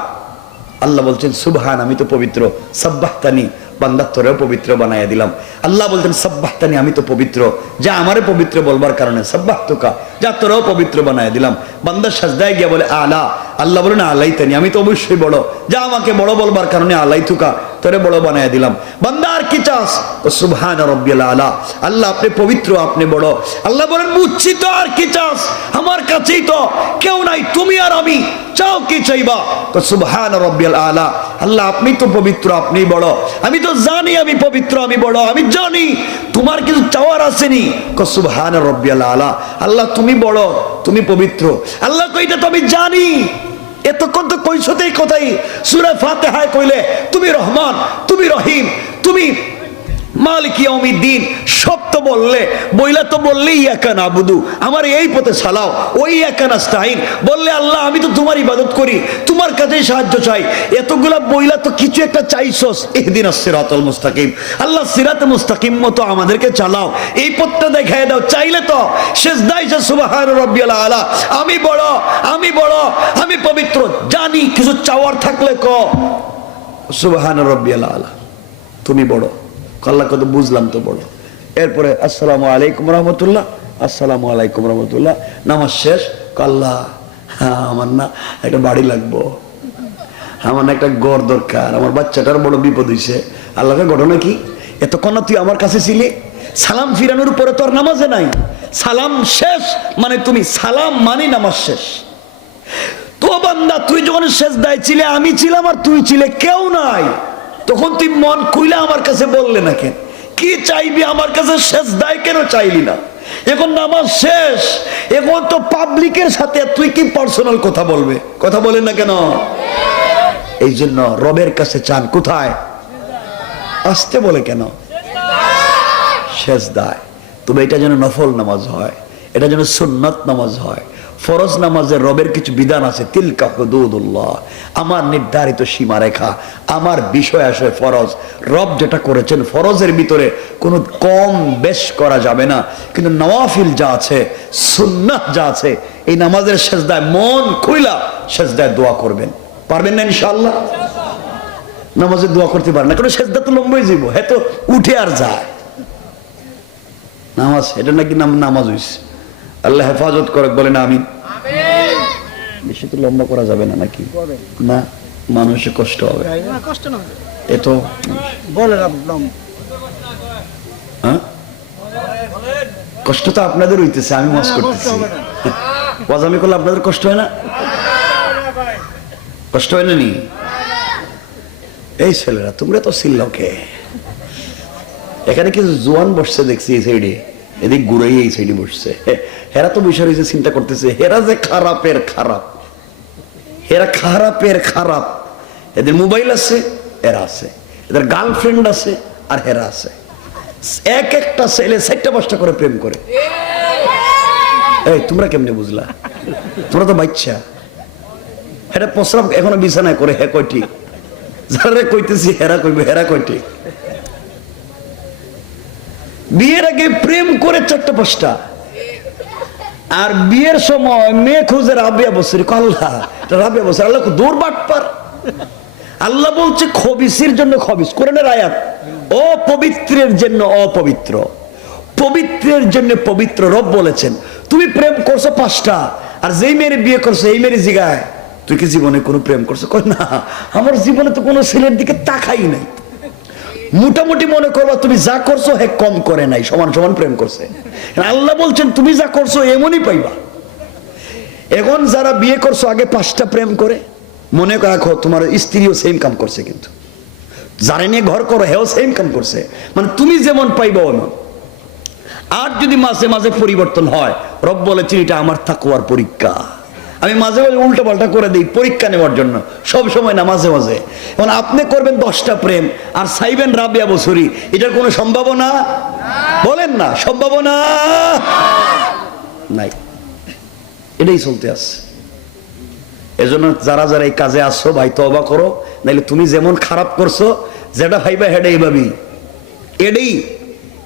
আল্লাহ বলছেন সুবহান, আমি তো পবিত্র। সাব্বাহতানি, বান্দা তোরেও পবিত্র বানাইয়া দিলাম। আল্লাহ বলতেন সাব্বাহতানি, আমি তো পবিত্র, যা আমারে পবিত্র বলবার কারণে সাব্বাহতুকা, যা তোরেও পবিত্র বানাইয়া দিলাম। বান্দা সাজদায় গিয়া বলে আলা, আল্লাহ বলেন আলাইতানি, আমি তো অবশ্যই বড়, যা আমাকে বড় বলবার কারণে আলাইতুকা, তোরে বড় বানাইয়া দিলাম। বান্দা আর কি চাস? ও সুবহান রাব্বিয়াল আলা, আল্লাহ আপনি পবিত্র, আপনি বড়। আল্লাহ বলেন বুঝছি তো, আর কি চাস? আমার কাছেই তো কেউ নাই, তুমি আর আমি, চাও কি চাইবা? তো সুবহান রাব্বিয়াল আলা, আল্লাহ আপনি তো পবিত্র, আপনি বড়। আমি তো জানি আমি পবিত্র, আমি বড়, আমি জানি তোমার কিছু চাওয়ার আসেনি। সুবহান রাব্বিয়াল আলা, আল্লাহ তুমি বড়, তুমি পবিত্র। আল্লাহ কইটা তো আমি জানি, এতক্ষণ তো কইছতেই কথাই। সূরা ফাতিহায় কইলে তুমি রহমান, তুমি রহিম, তুমি মালিক ইয়াউমিদ্দিন, সব তো বললে, বইলা তো বললে ইয়াকা নাবুদু, আমার এই পথে চালাও, ওই ইয়াকা নাস্তাইন বললে আল্লাহ আমি তো তোমার ইবাদত করি, তোমার কাছেই সাহায্য চাই। এতগুলা বইলা তো কিছু একটা চাইছস, ইহদিনাস সিরাতাল মুস্তাকিম, আল্লাহ সিরাতে মুস্তাকিম মতো আমাদেরকে চালাও, এই পথটা দেখায় দাও। চাইলে তো সিজদায় যে সুবহান রাব্বিয়াল আলা, আমি বড়, আমি বড়, আমি পবিত্র, জানি কিছু চাওয়ার থাকলে ক সুবহান রাব্বিয়াল আলা, তুমি বড়। আল্লাহ কত বুঝলাম তো বড়। এরপরে আসসালামু আলাইকুম রহমতুল্লাহ, আসসালামু আলাইকুম রহমতুল্লাহ, নামাজ শেষ। আল্লাহ আমার না একটা বাড়ি লাগবো, আমার না একটা ঘর দরকার, আমার বাচ্চাটার বড় বিপদ হইছে। আল্লাহকে ঘটনা কি? এতক্ষণ তুই আমার কাছে ছিলি, সালাম ফিরানোর পরে তোর নামাজে নাই, সালাম শেষ মানে তুমি সালাম মানে নামাজ শেষ। তো বান্দা তুই যখন সেজদায় ছিলে, আমি ছিলাম আর তুই ছিলে, কেউ নাই, তখন তুই মন খুইলা আমার কাছে বললে না কেন? কি চাইবি আমার কাছে? সেজদায় কেন চাইলি না? এখন নামাজ শেষ, এখন তো পাবলিকের সাথে তুই কি পার্সোনাল কথা বলবে? কথা বলেন না কেন? এই জন্য রবের কাছে চান কোথায়? আসতে বলে কেন? সেজদায়। তবে এটা যেন নফল নামাজ হয়, এটা যেন সুন্নাত নামাজ হয়। ফরজ নামাজের রবের কিছু বিধান আছে, তিলকা হুদুদুল্লাহ, আমার নির্ধারিত সীমারেখা, আমার বিষয় আসে ফরজ। রব যেটা করেছেন ফরজের ভিতরে কোনো কম বেশ করা যাবে না। কিন্তু নওয়াফিল যা আছে, সুন্নাত যা আছে, এই নামাজের সেজদায় মন খুইলা সেজদায় দোয়া করবেন। পারবেন না ইনশাআল্লাহ? নামাজে দোয়া করতে পারেন না, কারণ সেজদা তো লম্বই যাইব, হ্যাঁ তো উঠে আর যায় নামাজ, এটা নাকি নামাজ হইছে। আল্লাহ হেফাজত করে, বলেন আমিন। বেশি তো লম্বা করা যাবে না নাকি? না, মানুষের কষ্ট হবে। এত কষ্ট তো আপনাদের হইতেছে, আমি ওয়াজ করতেছি। ওয়াজ আমি করলে আপনাদের কষ্ট হয় না? কষ্ট হয় না নি? এই ছেলেরা তোমরা তো সিল্লকে, এখানে কিছু জোয়ান বসছে দেখছি এই সাইডে, এদিক ঘুরাই এই সাইডে বসছে। হেরা তো বিষয় হয়েছে, চিন্তা করতেছে হেরা যে খারাপের খারাপ, এরা খারাপের খারাপ। এদের মোবাইল আছে, এরা আছে, এদের গার্লফ্রেন্ড আছে, আর হেরা আছে। এক একটা ছেলে 4টা-5টা করে প্রেম করে। এই তোমরা কেমনে বুঝলা? তোমরা তো বাচ্চা। এটা প্রস্রাব এখনো বিছানায় করে, হ্যাঁ কয়টি? যারা কইতেছি হেরা কইবে, হেরা কয়টি? বিয়ের আগে প্রেম করে 4টা-5টা, আর বিয়ের সময় মেয়ে খুঁজে রাবিয়া বছরী। আল্লাহ, রাবিয়া বছর আল্লাহ দূর বাটপার। আল্লাহ বলছে খবিসের জন্য খবিস, কোরআনের আয়াত। অপবিত্রের জন্য অপবিত্র, পবিত্রের জন্য পবিত্র। রব বলেছেন তুমি প্রেম করছো 5টা, আর যেই মেয়ের বিয়ে করছো এই মেয়ের জিগায় তুই কি জীবনে কোনো প্রেম করছো? কই না, আমার জীবনে তো কোনো ছেলের দিকে তাকাই নাই। মোটামুটি মনে করবা তুমি যা করছো হে কম করে নাই, সমান সমান প্রেম করছে। আল্লাহ বলছেন তুমি যা করছো এমনই পাইবা। এখন যারা বিয়ে করছো আগে 5টা প্রেম করে, মনে রাখো তোমার স্ত্রীও সেম কাম করছে, কিন্তু যারা নিয়ে ঘর করো হেও সেম কাম করছে। মানে তুমি যেমন পাইবা এমন। আর যদি মাঝে মাঝে পরিবর্তন হয়, রব বলেছেন এটা আমার তাকওয়ার পরীক্ষা। আমি মাঝে মাঝে উল্টো পাল্টা করে দিই পরীক্ষা নেওয়ার জন্য, সব সময় না, মাঝে মাঝে। এখন আপনি করবেন 10টা প্রেম আর চাইবেন রাবিয়া বছরী, এটার কোনো সম্ভাবনা বলেন না? সম্ভাবনা নাই, এটাই চলতে আছে। এজন্য যারা যারা এই কাজে আসছো ভাই তওবা করো, নাইলে তুমি যেমন খারাপ করছো যেটা ভাইবা হেডাই ভাবি,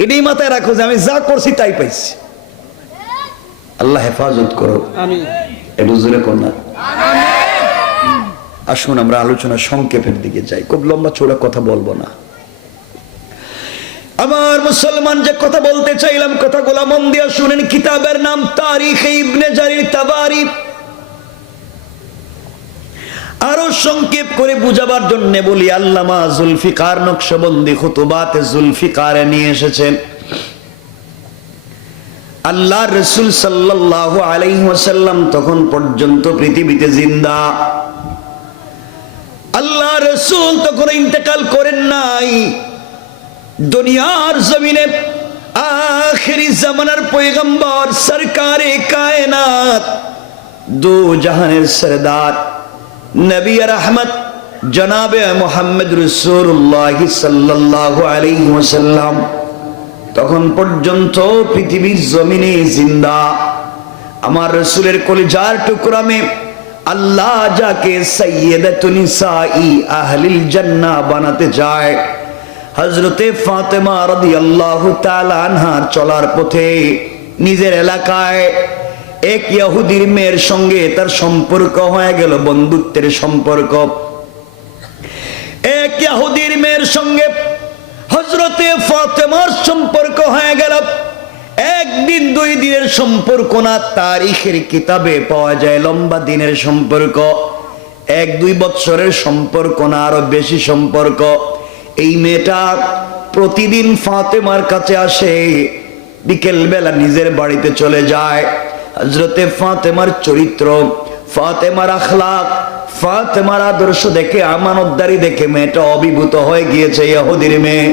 এটাই মাথায় রাখো যে আমি যা করছি তাই পাইছি। আল্লাহ হেফাজত করো, আমিন। একটু জোরে কর না। আসুন আমরা আলোচনা সংক্ষেপের দিকে যাই, খুব লম্বা চৌড়া কথা বলবো না। আমার মুসলমান, যে কথা বলতে চাইলাম কথাগুলো মন দিয়ে শুনেন। কিতাবের নাম তারিখ ইবনে জারির তাবারি। আরো সংক্ষেপ করে বুঝাবার জন্য বলি, আল্লামা জুলফিকার নকশবন্দি খুতুবাতে জুলফিকারে নিয়ে এসেছেন, আল্লাহ রাসূল সাল্লাল্লাহু আলাইহি ওয়াসাল্লাম তখন পর্যন্ত পৃথিবীতে জিন্দা। আল্লাহ রাসূল তখন ইন্তেকাল করেন নাই। দুনিয়ার জমিনে আখিরি জামানার পয়গম্বর সরকারে কায়নাত, দো জাহানের সরদার নবী রহমত জনাবে মুহাম্মদ রাসূলুল্লাহ সাল্লাল্লাহু আলাইহি ওয়াসাল্লাম তখন পর্যন্ত পৃথিবীর জমিনে জিন্দা। আমার রাসূলের কলিজার টুকরা মে আল্লাহ যাকে সাইয়্যিদাতুন নিসাই আহলিল জান্নাহ বানাতে যায়, হযরতে ফাতেমা রাদিয়াল্লাহু তাআলা আনহার চলার পথে নিজের এলাকায় এক ইহুদির মেয়ের সঙ্গে তার সম্পর্ক হয়ে গেল, বন্ধুত্বের সম্পর্ক। এক ইহুদির মেয়ের সঙ্গে হযরতে ফাতেমার সম্পর্ক হয়ে গেল। একদিন 2 দিনের সম্পর্ক না, তারিখের কিতাবে পাওয়া যায় লম্বা দিনের সম্পর্ক। 1-2 বছরের সম্পর্ক না, আরো বেশি সম্পর্ক। এই মেয়েটা প্রতিদিন ফাতেমার কাছে আসে, বিকেল বেলা নিজের বাড়িতে চলে যায়। হযরতে ফাতেমার চরিত্র, ফাতেমার আখলাক, ফাতেমার আদর্শ দেখে, আমানতদারি দেখে মেয়েটা অভিভূত হয়ে গিয়েছে ইহুদির মেয়ে।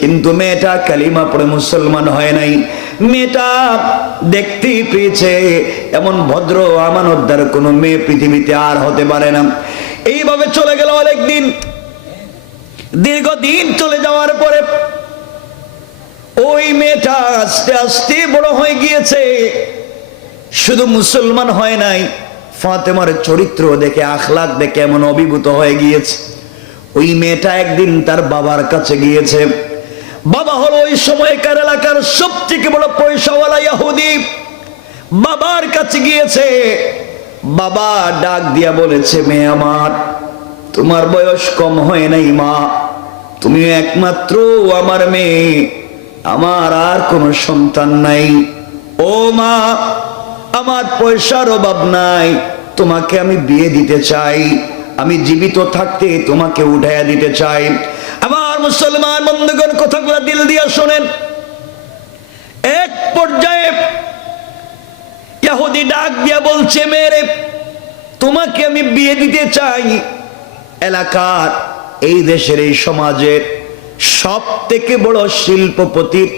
কিন্তু মেয়েটা কালিমা পড়ে মুসলমান হয় নাই। মেয়েটা দেখতেই পেয়েছে এমন ভদ্র আমানতদার কোনো মেয়ে পৃথিবীতে আর হতে পারে না। এইভাবে চলে গেল অনেকদিন। দীর্ঘদিন চলে যাওয়ার পরে ওই মেয়েটা আস্তে আস্তে বড় হয়ে গিয়েছে। শুধু মুসলমান হয় নাই, ফাতেমার চরিত্র দেখে, আখলাক দেখে এমন অভিভূত হয়ে গিয়েছে। ওই মেয়েটা একদিন তার বাবার কাছে গিয়েছে। বাবা হলো ওই সময়কার এলাকার সবথেকে বড় পয়সাওয়ালা ইহুদি। বাবার কাছে গিয়েছে। বাবা ডাক দিয়া বলেছে, মেয়ে আমার, তোমার বয়স কম হয় নাই মা, তুমি একমাত্র আমার মেয়ে, আমার আর কোনো সন্তান নাই। ও মা, আমার পয়সার অভাব নাই, তোমাকে আমি বিয়ে দিতে চাই, আমি জীবিত থাকতে তোমাকে উঠাইয়া দিতে চাই। আমার মুসলমান বন্ধুগণ, কথাগুলো দিল দিয়া শোনেন। এক পর্যায়ে ইহুদি ডাক দিয়া বলছে, মেরে তোমাকে আমি বিয়ে দিতে চাই। এলাকার, এই দেশের, এই সমাজের সব থেকে বড় শিল্পপতির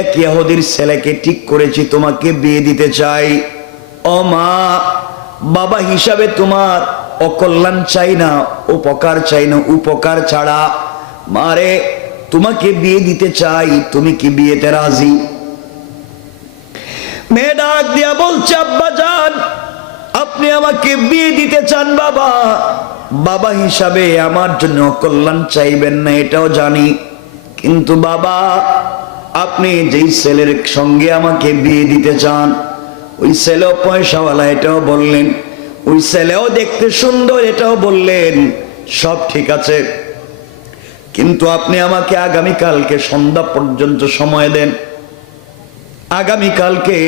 এক ইহুদির ছেলেকে ঠিক করেছি, তোমাকে বিয়ে দিতে চাই। ও মা, বাবা হিসাবে তোমার অকল্যাণ চাই না, উপকার চাই না, উপকার ছাড়া। মারে, তোমাকে বিয়ে দিতে চাই, তুমি কি বিয়েতে রাজি? মেয়ে ডাক দিয়া বলছে, আব্বা জান, আপনি আমাকে বিয়ে দিতে চান বাবা, বাবা হিসাবে আমার জন্য কল্যাণ চাইবেন না এটাও জানি, কিন্তু বাবা আপনি যেই ছেলের সঙ্গে আমাকে বিয়ে দিতে চান ওই ছেলেও পয়সাওয়ালা এটাও বললেন, ওই ছেলেও দেখতে সুন্দর এটাও বললেন, সব ঠিক আছে, কিন্তু আপনি আমাকে আগামীকালকে সন্ধ্যা পর্যন্ত সময় দেন, আগামীকালকে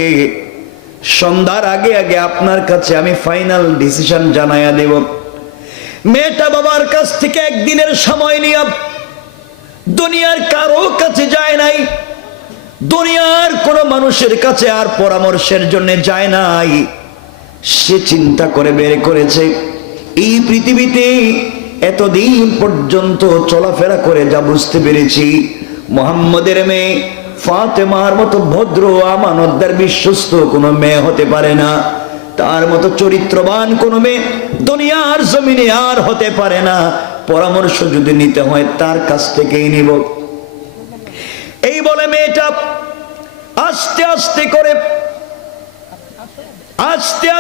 সন্ধ্যার আগে আগে আপনার কাছে আমি ফাইনাল ডিসিশন জানাইয়া দেব। মেয়েটা বাবার কাছ থেকে একদিনের সময় নিয়ে দুনিয়ার কারো কাছে যায় নাই, দুনিয়ার কোন মানুষের কাছে আর পরামর্শের জন্য যায় নাই। সে চিন্তা করে বের করেছে, এই পৃথিবীতে এতদিন পর্যন্ত চলাফেরা করে যা বুঝতে পেরেছি, মুহাম্মদের মেয়ে ফাতেমার মতো ভদ্র আমানতদার বিশ্বস্ত কোনো মেয়ে হতে পারে না, তার মতো চরিত্রবান কোনো মেয়ে দুনিয়ার জমিনে আর হতে পারে না। পরামর্শ যদি নিতে হয় তার কাছ থেকেই নিব। এই বলে মেয়েটা আস্তে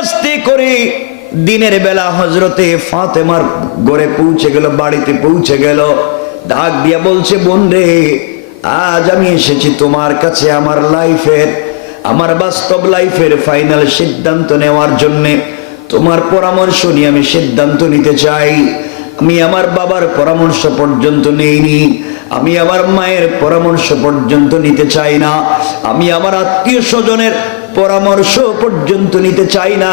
আস্তে করে দিনের বেলা হযরতে ফাতেমার ঘরে পৌঁছে গেল, বাড়িতে পৌঁছে গেল। ডাক দিয়া বলছে, বোন রে, আজ আমি এসেছি তোমার কাছে আমার লাইফের, আমার বাস্তব লাইফের ফাইনাল সিদ্ধান্ত নেওয়ার জন্য। তোমার পরামর্শ নিয়ে আমি সিদ্ধান্ত নিতে চাই। আমি আমার বাবার পরামর্শ পর্যন্ত নেইনি, আমি আমার মায়ের পরামর্শ পর্যন্ত নিতে চাই না, আমি আমার আত্মীয় স্বজনের পরামর্শ পর্যন্ত নিতে চাই না।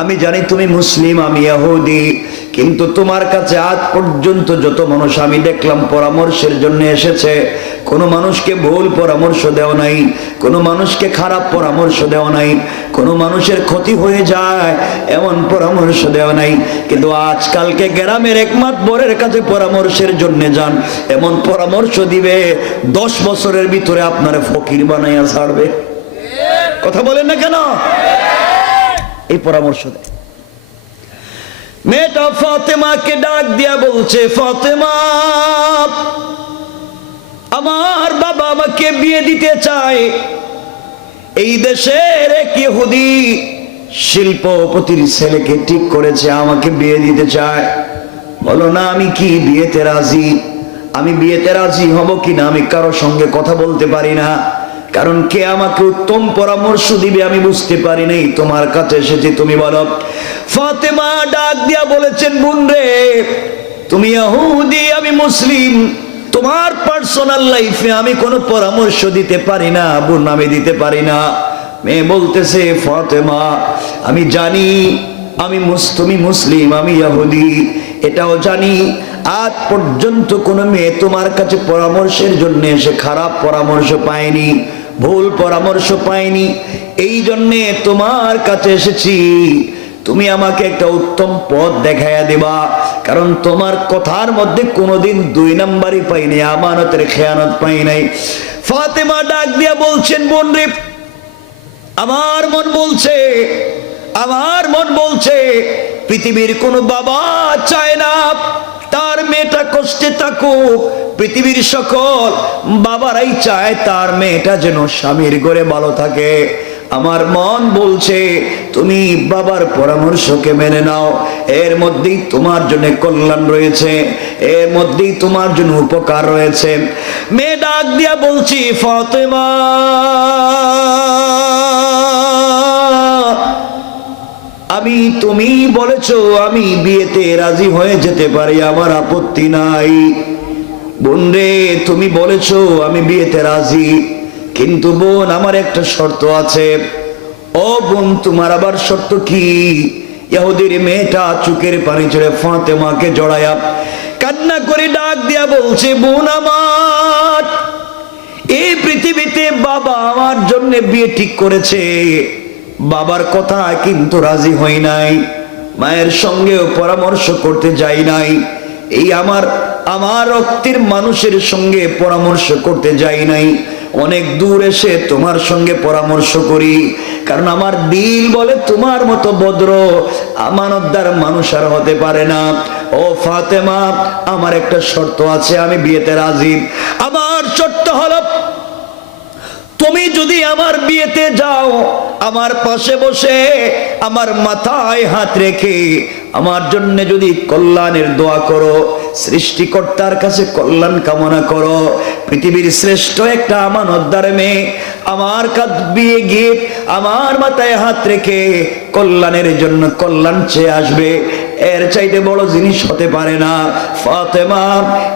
আমি জানি তুমি মুসলিম, আমি ইহুদি, কিন্তু তোমার কাছে আজ পর্যন্ত যত মানুষ আমি দেখলাম পরামর্শের জন্য এসেছে, কোনো মানুষকে ভুল পরামর্শ দেওয়া নাই, কোনো মানুষকে খারাপ পরামর্শ দেওয়া নাই, কোনো মানুষের ক্ষতি হয়ে যায় এমন পরামর্শ দেওয়া নাই। কিন্তু আজকালকে গ্রামের একমাত বরের কাছে পরামর্শের জন্য যান, এমন পরামর্শ দিবে 10 বছরের ভিতরে আপনারে ফকির বানাইয়া ছাড়বে। কথা বলেন না কেন? এই পরামর্শ দেয়। মেয়েটা ফাতেমাকে ডাক দিয়া বলছে, ফাতেমা, আমার বাবা আমাকে বিয়ে দিতে চায়, এই দেশের এক ইহুদি শিল্পপতির ছেলেকে ঠিক করেছে, আমাকে বিয়ে দিতে চায়। বলো না আমি কি বিয়েতে রাজি? আমি বিয়েতে রাজি হব কিনা আমি কারো সঙ্গে কথা বলতে পারি না, কারণ কে আমাকে উত্তম পরামর্শ দিবে আমি বুঝতে পারি নাই, তোমার কাছে এসেছি, তুমি বলো। ফাতেমা ডাক দিয়া বলেছেন, বোন রে, তুমি ইহুদি, আমি মুসলিম, তোমার পার্সোনাল লাইফে আমি কোনো পরামর্শ দিতে পারি না বোন, আমি দিতে পারি না। মেয়ে বলতেছে, ফাতেমা, আমি জানি তুমি মুসলিম, আমি ইহুদি, এটাও জানি। আজ পর্যন্ত কোনো মেয়ে তোমার কাছে পরামর্শের জন্য এসে খারাপ পরামর্শ পায়নি, ভুল পরামর্শ পায়নি, এই জন্যে তোমার কাছে এসেছি। তুমি আমাকে একটা উত্তম পথ দেখাইয়া দিবা, কারণ তোমার কথার মধ্যে কোনোদিন 2 নাম্বারই পাইনি, আমানতের খেয়ানত পাই নাই। ফাতেমা ডাক দিয়া বলছেন, বোন রে, আমার মন বলছে পৃথিবীর কোনো বাবা চায় না তার মেয়েটা কষ্টে থাকুক, পৃথিবীর সকল বাবারাই চায় তার মেয়েটা যেন স্বামীর ঘরে ভালো থাকে। আমার মন বলছে তুমি বাবার পরামর্শকে মেনে নাও, এর মধ্যেই তোমার জন্য কল্যাণ রয়েছে, এর মধ্যেই তোমার জন্য উপকার রয়েছে। মেয়ে ডাক দিয়া বলছি, ফাতেমা, তুমি বলেছো আমি বিয়েতে রাজি হয়ে যেতে পারি, আমার আপত্তি নাই। বোন রে, তুমি বলেছো আমি বিয়েতে রাজি, কিন্তু বোন আমার একটা শর্ত আছে। ও বোন, তোমার আবার শর্ত কি? ইহুদির মেয়েটা চোখের পানি ছেড়ে ফাতেমাকে জড়ায়া কান্না করে ডাক দিয়া বলছে, বোন আমার, এই পৃথিবীতে বাবা আমার জন্য বিয়ে ঠিক করেছে, বাবার কথা কিন্তু রাজি হই নাই, মায়ের সঙ্গেও পরামর্শ করতে যাই নাই, এই আমার রক্তের মানুষের সঙ্গে পরামর্শ করতে যাই নাই, অনেক দূর এসে তোমার সঙ্গে পরামর্শ করি, কারণ আমার দিল বলে তোমার মতো ভদ্র আমানতদার মানুষ আর হতে পারে না। ও ফাতেমা, আমার একটা শর্ত আছে, আমি বিয়েতে রাজি। আমার হলো, তুমি যদি আমার বিয়েতে যাও, আমার পাশে বসে আমার মাথায় হাত রেখে আমার জন্য যদি কল্যাণের দোয়া করো, সৃষ্টিকর্তার কাছে কল্যাণ কামনা করো, পৃথিবীর শ্রেষ্ঠ একটা আমানতদার মেয়ে আমার কাছে বিয়ে গিয়ে আমার মাথায় হাত রেখে কল্যাণের জন্য কল্যাণ চেয়ে আসবে, এর চাইতে বড় জিনিস হতে পারে না। ফাতেমা,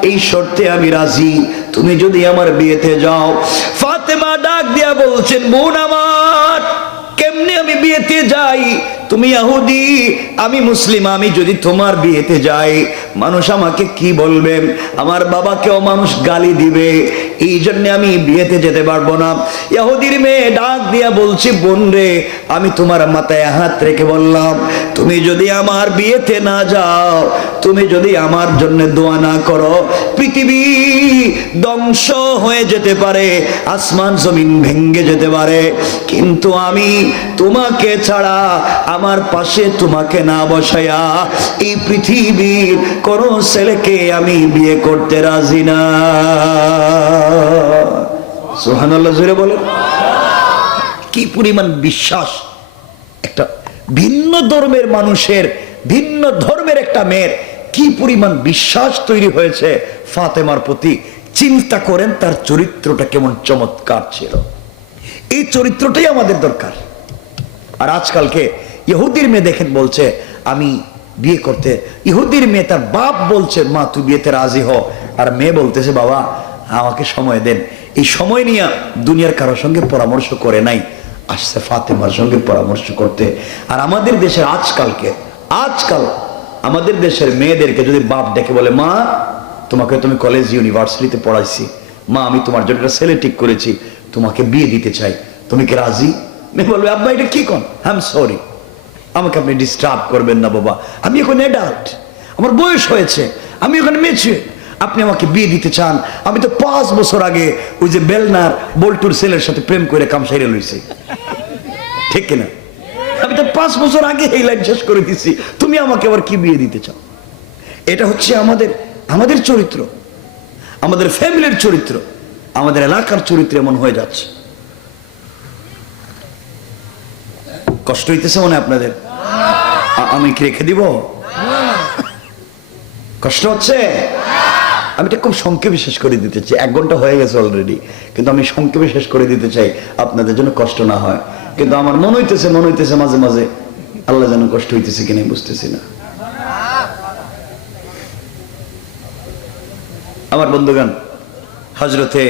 এই শর্তে আমি রাজি, তুমি যদি আমার বিয়েতে যাও। ফাতেমা ডাক দিয়া বলছেন, বোন আমার, কেমনে আমি বিয়েতে যাই? তুমি ইহুদি, আমি মুসলিম, আমি যদি তোমার বিয়েতে যাই মানুষ আমাকে কি বলবে? আমার বাবাকেও মানুষ গালি দিবে, এই জন্য আমি বিয়েতে যেতে পারবো না। ইহুদির মেয়ে ডাক দিয়া বলছি, বোন রে, আমি তোমার মাথায় হাত রেখে বললাম, তুমি যদি আমার বিয়েতে না যাও, তুমি যদি আমার জন্য দোয়া না করো, পৃথিবী ধ্বংস হয়ে যেতে পারে, আসমান জমিন ভেঙে যেতে পারে, কিন্তু আমি তোমাকে ছাড়া, আমার পাশে তোমাকে না বসায়া এই পৃথিবীর কোন ছেলেকে আমি বিয়ে করতে রাজি না। সুবহানাল্লাহ, জোরে বলেন। কি পরিমাণ বিশ্বাস! একটা ভিন্ন ধর্মের মানুষের, ভিন্ন ধর্মের একটা মেয়ের কি পরিমাণ বিশ্বাস তৈরি হয়েছে ফাতেমার প্রতি। চিন্তা করেন তার চরিত্রটা কেমন চমৎকার ছিল। এই চরিত্রটাই আমাদের দরকার। আর আজকালকে ইহুদির মেয়ে দেখেন বলছে আমি বিয়ে করতে, ইহুদির মেয়ে তার বাপ বলছে মা তুই বিয়েতে রাজি হ, আর মেয়ে বলতেছে বাবা আমাকে সময় দেন। এই সময় নিয়ে দুনিয়ার কারোর সঙ্গে পরামর্শ করে নাই, আসছে ফাতেমার সঙ্গে পরামর্শ করতে। আর আমাদের দেশের আজকাল আমাদের দেশের মেয়েদেরকে যদি বাপ ডেকে বলে মা তোমাকে তুমি কলেজ ইউনিভার্সিটিতে পড়াইছি, মা আমি তোমার জন্য একটা ছেলে ঠিক করেছি, তোমাকে বিয়ে দিতে চাই, তুমি কি রাজি? মেয়ে বলবে আব্বা এটা কি কন? আই এম সরি, আমাকে আপনি ডিস্টার্ব করবেন না বাবা, আমি এখন অ্যাডাল্ট, আমার বয়স হয়েছে, আমি এখন ম্যাচিউর, আপনি আমাকে বিয়ে দিতে চান? আমি তো 5 বছর আগে ওই যে বেলনার বল্টুর ছেলের সাথে প্রেম করে কাম সাইরে লইছি, ঠিক কিনা? আমি তো 5 বছর আগে এই লাইন শেষ করে দিছি, তুমি আমাকে আবার কি বিয়ে দিতে চাও? এটা হচ্ছে আমাদের চরিত্র, আমাদের ফ্যামিলির চরিত্র, আমাদের এলাকার চরিত্র এমন হয়ে যাচ্ছে। কষ্ট হইতেছে মনে আপনাদের? আমি কি রেখে দিব? কষ্ট হচ্ছে? আমি এটা খুব সংক্ষেপে শেষ করে দিতে চাই, 1 ঘন্টা হয়ে গেছে অলরেডি, কিন্তু আমি সংক্ষেপে শেষ করে দিতে চাই আপনাদের জন্য কষ্ট না হয়। কিন্তু আমার মনে হইতেছে মাঝে মাঝে আল্লাহ যেন কষ্ট হইতেছে কিনা বুঝতেছি না। আমার বন্ধুগণ, হযরতে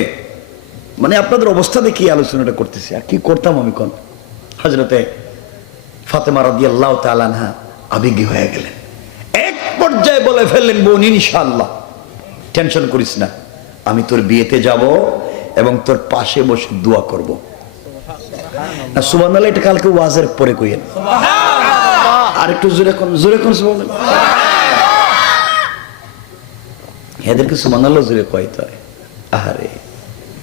মানে আপনাদের অবস্থা দেখি আলোচনাটা করতেছি, আর কি করতাম আমি কোন। হযরতে ফাতেমা রাদিয়াল্লাহু তাআলা আনহা আবেগী হয়ে গেলেন, এক পর্যায়ে বলে ফেললেন বোন ইনশাআল্লাহ টেনশন করিস না, আমি তোর বিয়েতে যাব এবং তোর পাশে বসে দোয়া করব। না সুবহানাল্লাহ, এটা কালকে ওয়াজের পরে কইেন, আর একটু জোরে কোন সুবহানাল্লাহ। এদেরকে সুবহানাল্লাহ জোরে কইতে হয়। আহারে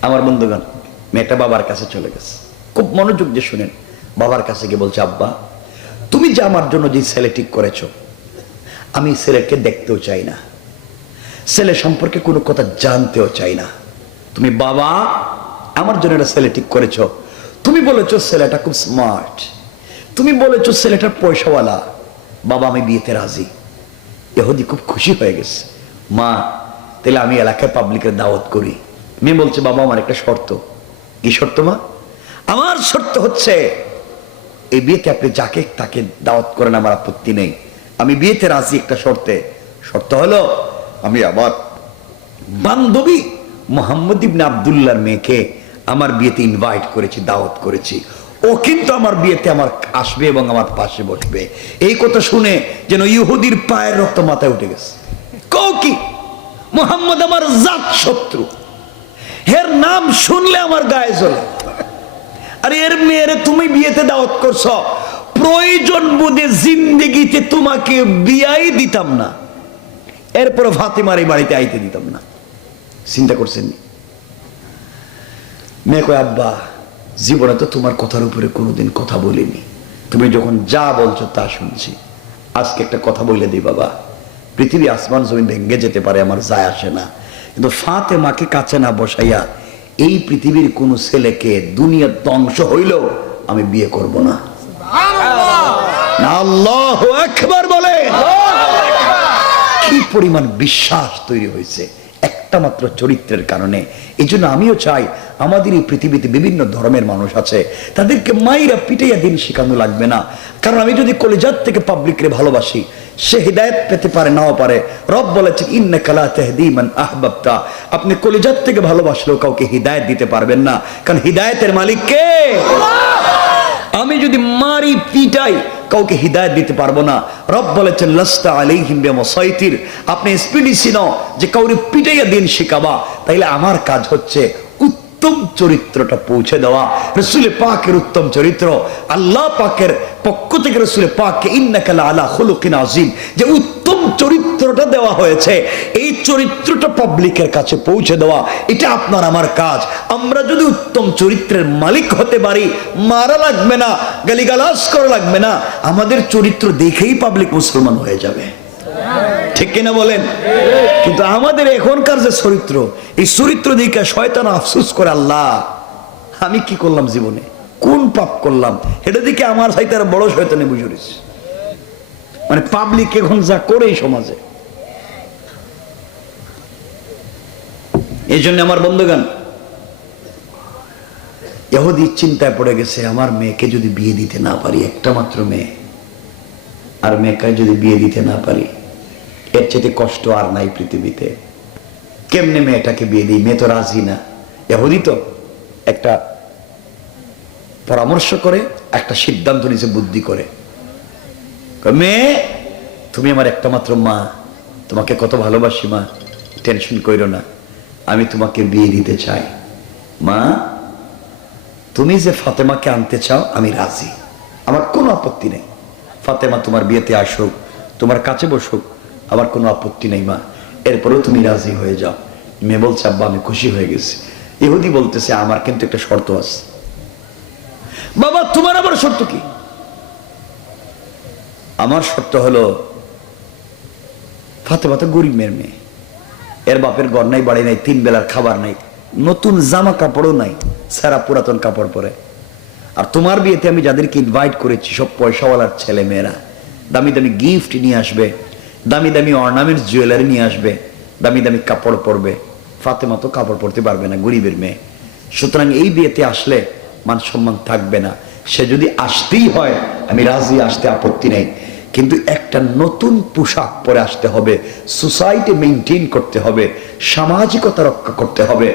আমার বন্ধুগণ, মেয়েটা বাবার কাছে চলে গেছে, খুব মনোযোগ দিয়ে শুনেন। বাবার কাছে গিয়ে বলছে আব্বা তুমি যে আমার জন্য যে ছেলে ঠিক করেছো, আমি ছেলেকে দেখতেও চাই না, ছেলে সম্পর্কে কোনো কথা জানতেও চাই না। তুমি বাবা আমার জন্য একটা ছেলে ঠিক করেছো, তুমি বলেছো ছেলেটা খুব স্মার্ট, তুমি বলেছো ছেলেটা পয়সাওয়ালা, বাবা আমি বিয়েতে রাজি। ইহুদি খুব খুশি হয়ে গেছে, মা তাহলে আমি এলাকায় পাবলিকের দাওয়াত করি। মেয়ে বলছে বাবা আমার একটা শর্ত। কি শর্ত মা? আমার শর্ত হচ্ছে এই বিয়েতে আপনি যাকে তাকে দাওয়াত করেন, আমার আপত্তি নেই, আমি বিয়েতে রাজি একটা শর্তে। শর্ত হলো আমি আবার বান্ধবী মুহাম্মদ ইবনে আব্দুল্লাহর মেয়েকে আমার বিয়েতে ইনভাইট করেছি, দাওয়াত করেছি, ও কিন্তু আমার বিয়েতে আমার আসবে এবং আমার পাশে বসবে। এই কথা শুনে যেন ইহুদির পায়ের রক্ত মাথায় উঠে গেছে। কও কি? মুহাম্মদ আমার জাত শত্রু, এর নাম শুনলে আমার গায়ে জ্বলে। আরে এর মেয়েরে তুমি বিয়েতে দাওয়াত করছ, প্রয়োজন বোধে জিন্দেগিতে তোমাকে বিয়াই দিতাম না, এরপর ফাতেমার এই বাড়িতে আইতে দিতাম না। চিন্তা করছেন? মেয়ে কয় আব্বা জীবনে তো তোমার কথার উপরে কোনোদিন কথা বলিনি, তুমি যখন যা বলছো তা শুনছি, আজকে একটা কথা বলে দিই বাবা, পৃথিবী আসমান জমিন ভেঙে যেতে পারে, আমার যায় আসে না, কিন্তু ফাতেমাকে কাছে না বসাইয়া এই পৃথিবীর কোন ছেলেকে দুনিয়ার ধ্বংস হইলেও আমি বিয়ে করব না। আল্লাহু আকবার বলে। কি পরিমাণ বিশ্বাস তৈরি হয়েছে একটা মাত্র চরিত্রের কারণে। এই জন্য আমিও চাই আমাদের এই পৃথিবীতে বিভিন্ন ধর্মের মানুষ আছে, তাদেরকে মাইরা পিটাইয়া দিন শেখানো লাগবে না। কারণ আমি যদি কলিজাত থেকে পাবলিকরে ভালোবাসি, সে হিদায়াত পেতে পারে নাও পারে। রব বলেছেন ইন্নাকা লা তাহদি মান আহবাবতা, আপনি কলিজাত থেকে ভালোবাসলেও কাউকে হিদায়াত দিতে পারবেন না, কারণ হিদায়াতের মালিক কে? আমি যদি মারি পিটাই কাউকে হিদায়াত দিতে পারবো না। রব বলেছেন লাস্তা আলাইহিম বিমুসাইতির, আপনি স্পিডিসি নও যে কাউরে পিটাইয়া দিন শিখাবা। তাইলে আমার কাজ হচ্ছে উত্তম চরিত্রটা পৌঁছে দেওয়া, রাসূল পাকের উত্তম চরিত্র। আল্লাহ পাকের পক্ষ থেকে রাসূল পাককে ইন্নাকা আলা খুলুকিন আযীম যে উত্তম চরিত্রটা দেওয়া হয়েছে, এই চরিত্রটা পাবলিকের কাছে পৌঁছে দেওয়া, এটা আপনার আমার কাজ। আমরা যদি উত্তম চরিত্রের মালিক হতে পারি, মারা লাগবে না, গালিগালাজ করা লাগবে না, আমাদের চরিত্র দেখেই পাবলিক মুসলমান হয়ে যাবে। ঠিক কিনা বলেন? কিন্তু আমাদের এখনকার যে চরিত্র, এই চরিত্র দেখে শয়তান আফসোস করে, আল্লাহ আমি কি করলাম জীবনে, কোন পাপ করলাম, এটা দেখে আমার সাথে আর বড় শয়তানে বুঝে রয়েছে। মানে পাবলিক এখন যা করে এই সমাজে। এই জন্য আমার বন্ধুগণ, ইহুদি চিন্তায় পড়ে গেছে, আমার মেয়েকে যদি বিয়ে দিতে না পারি, একটা মাত্র মেয়ে, আর মেয়েকে যদি বিয়ে দিতে না পারি, এর চেয়ে কষ্ট আর নাই পৃথিবীতে। কেমনে মেয়েটাকে বিয়ে দিই? মেয়ে তো রাজি না। ইহুদি তো একটা পরামর্শ করে, একটা সিদ্ধান্ত নিয়েছে বুদ্ধি করে, মেয়ে তুমি আমার একটা মাত্র মা, তোমাকে কত ভালোবাসি মা, টেনশন কইরো না, আমি তোমাকে বিয়ে দিতে চাই। মা তুমি যে ফাতেমাকে আনতে চাও আমি রাজি, আমার কোনো আপত্তি নেই। ফাতেমা তোমার বিয়েতে আসুক, তোমার কাছে বসুক, আমার কোনো আপত্তি নেই মা, এরপরেও তুমি রাজি হয়ে যাও। মেয়ে বলছে আব্বা আমি খুশি হয়ে গেছি। ইহুদি বলতেছে আমার কিন্তু একটা শর্ত আছে। বাবা তোমার আবার শর্ত কি? আমার শর্ত হলো, ফাতেমা তো গরিব মেয়ের মেয়ে, এর বাপের ঘর নাই, বাড়ি নাই, 3 বেলার খাবার নাই, নতুন জামা কাপড়ও নাই, সারা পুরাতন কাপড় পরে। আর তোমার বিয়েতে আমি যাদেরকে ইনভাইট করেছি সব পয়সাওয়ালার ছেলে মেয়েরা, দামি দামি গিফট নিয়ে আসবে, দামি দামি অর্নামেন্টস জুয়েলারি নিয়ে আসবে, দামি দামি কাপড় পরবে। ফাতেমা তো কাপড় পরতে পারবে না, গরিবের মেয়ে, সুতরাং এই বিয়েতে আসলে মান সম্মান থাকবে না। সে যদি আসতেই হয় আমি রাজি, আসতে আপত্তি নেই, কিন্তু একটা নতুন পোশাক পরে আসতে হবে, সোসাইটি মেনটেন করতে হবে, সামাজিকতা রক্ষা করতে হবে।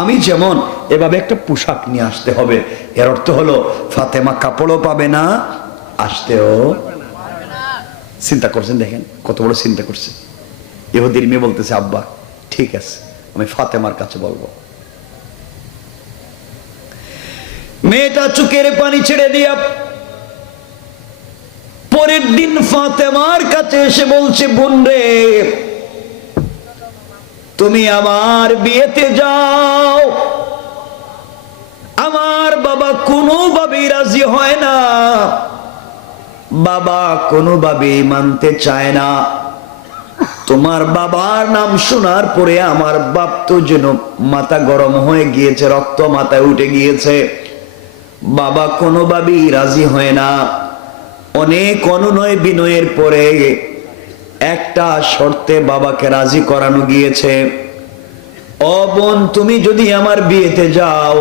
আমি যেমন এভাবে একটা পোশাক নিয়ে আসতে হবে। এর অর্থ হলো ফাতেমা কাপড়ও পাবে না, আসতেও। চিন্তা করছেন? দেখেন কত বড় চিন্তা করছে। ইহুদির মেয়ে বলতেছে আব্বা ঠিক আছে, আমি ফাতেমার কাছে বলবো। মেয়েটা চোখের পানি ছেড়ে দিয়া পরের দিন ফাতেমার কাছে এসে বলছে, বোন রে তুমি আমার বিয়েতে যাও। আমার বাবা কোনোভাবেই রাজি হয় না, বাবা কোনোভাবেই মানতে চায় না। তোমার বাবার নাম শোনার পরে আমার বাপ তো যেন মাথা গরম হয়ে গিয়েছে, রক্ত মাথায় উঠে গিয়েছে। বাবা কোনোভাবেই রাজি হয় না। অনেক অনুনয় বিনয়ের পরে একটা শর্তে বাবাকে রাজি করানো গিয়েছে। ও বোন তুমি যদি আমার বিয়েতে যাও,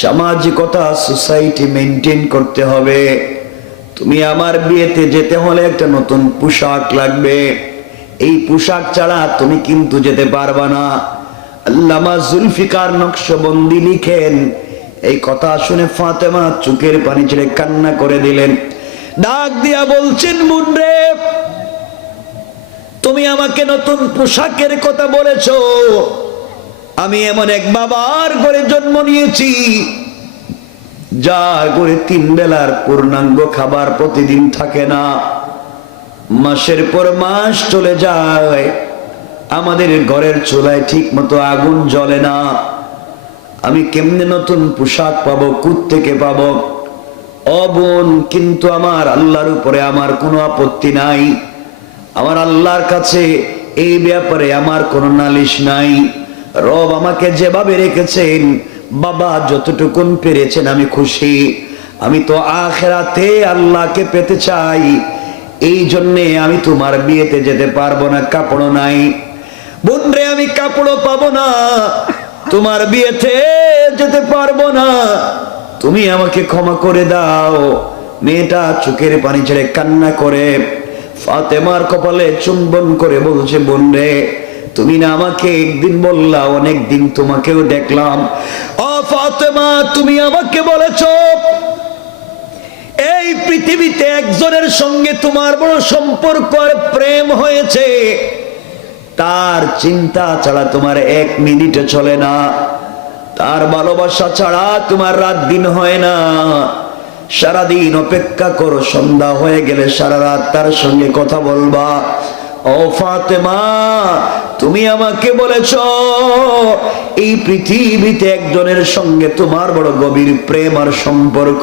সামাজিকতা সোসাইটি মেনটেন করতে হবে। তুমি আমার বিয়েতে যেতে হলে একটা নতুন পোশাক লাগবে, এই পোশাক ছাড়া তুমি কিন্তু যেতে পারবা না। আল্লামা জুলফিকার নকশবন্দি লিখেন, এই কথা শুনে ফাতেমা চোখের পানি ছেড়ে কান্না করে দিলেন। ডাক দিয়া বলছেন, বোন রে তুমি আমাকে নতুন পোশাকের কথা বলেছো, আমি এমন এক বাবার ঘরে জন্ম নিয়েছি যার ঘরে 3 বেলার পূর্ণাঙ্গ খাবার প্রতিদিন থাকে না, মাসের পর মাস চলে যায়, আমাদের ঘরের চুলায় ঠিক মতো আগুন জ্বলে না। আমি কেমনে নতুন পোশাক পাবো, কোত্থেকে পাবো? ও বোন কিন্তু আমার আল্লাহর উপরে আমার কোনো আপত্তি নাই, আমার আল্লাহর কাছে এই ব্যাপারে আমার কোনো নালিশ নাই। রব আমাকে যেভাবে রেখেছেন, বাবা যতটুকুন পেরেছেন আমি খুশি। আমি তো আখিরাতে আল্লাহকে পেতে চাই, এই জন্যে আমি তোমার বিয়েতে যেতে পারবো না, কাপড় নাই। বোন রে, আমি কাপড়ও পাবো না, তোমার বিয়েতে যেতে পারবো না, তুমি আমাকে ক্ষমা করে দাও। মেয়েটা চোখের পানি ছেড়ে কান্না করে ফাতেমার কপালে চুম্বন করে বলছে, বোন রে, তুমি না আমাকে একদিন বললা, অনেকদিন তোমাকেও দেখলাম। ও ফাতেমা, তুমি আমাকে বলেছো এই পৃথিবীতে একজনের সঙ্গে তোমার বড় সম্পর্ক আর প্রেম হয়েছে, তার চিন্তা ছাড়া তোমার এক মিনিটে চলে না, তার ভালোবাসা ছাড়া তোমার রাত দিন হয় না। সারাদিন অপেক্ষা করো, সন্ধ্যা হয়ে গেলে সারা রাত তার সঙ্গে কথা বলবা। ও ফাতেমা, তুমি আমাকে বলেছো এই পৃথিবীতে একজনের সঙ্গে তোমার বড় গভীর প্রেম আর সম্পর্ক,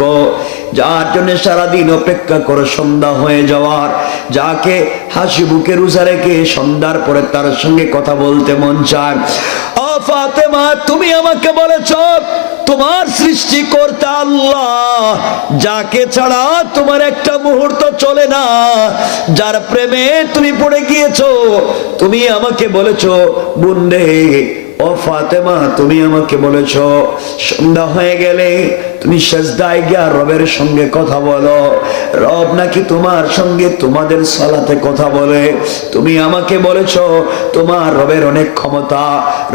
যার জন্য সারাদিন অপেক্ষা করো সন্ধ্যা হয়ে যাওয়ার, যাকে হাসি বুকে রোজা রেখে সন্ধ্যার পরে তার সঙ্গে কথা বলতে মন চায়। ও ফাতেমা, তুমি আমাকে বলেছো তোমার সৃষ্টিকর্তা আল্লাহ, যাকে ছাড়া তোমার একটা মুহূর্ত চলে না, যার প্রেমে তুমি পড়ে গিয়েছো। তুমি আমাকে বলেছো বোন রে, ও ফাতেমা, তুমি আমাকে বলেছো সন্ধ্যা হয়ে গেলে তুমি সেজদায় গিয়া রবের সঙ্গে কথা বলো, রব নাকি তোমার সঙ্গে তোমাদের সালাতে কথা বলে। তুমি আমাকে বলেছো তোমার রবের অনেক ক্ষমতা,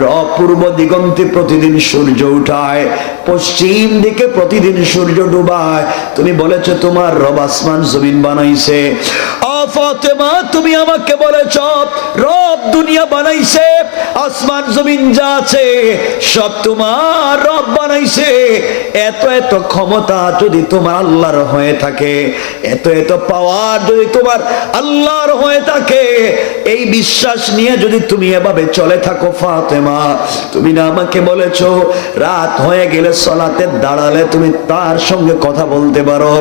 রব পূর্ব দিগন্তে প্রতিদিন সূর্য উঠায়, পশ্চিম দিকে প্রতিদিন সূর্য ডুবায়। তুমি বলেছো তোমার রব আসমান জমিন বানাইছে। ও ফাতেমা, তুমি আমাকে বলেছো রব দুনিয়া বানাইছে, আসমান জমিন যা আছে সব তোমার রব বানাইছে। এত এত ক্ষমতা যদি তোমার আল্লাহর হয়ে থাকে, এত এত পাওয়ার যদি তোমার আল্লাহর হয়ে থাকে, এই বিশ্বাস নিয়ে যদি তুমি এভাবে চলে থাকো ফাতেমা, তুমি না আমাকে বলেছো রাত হয়ে গেলে সালাতে দাঁড়ালে তুমি তার সঙ্গে কথা বলতে পারো।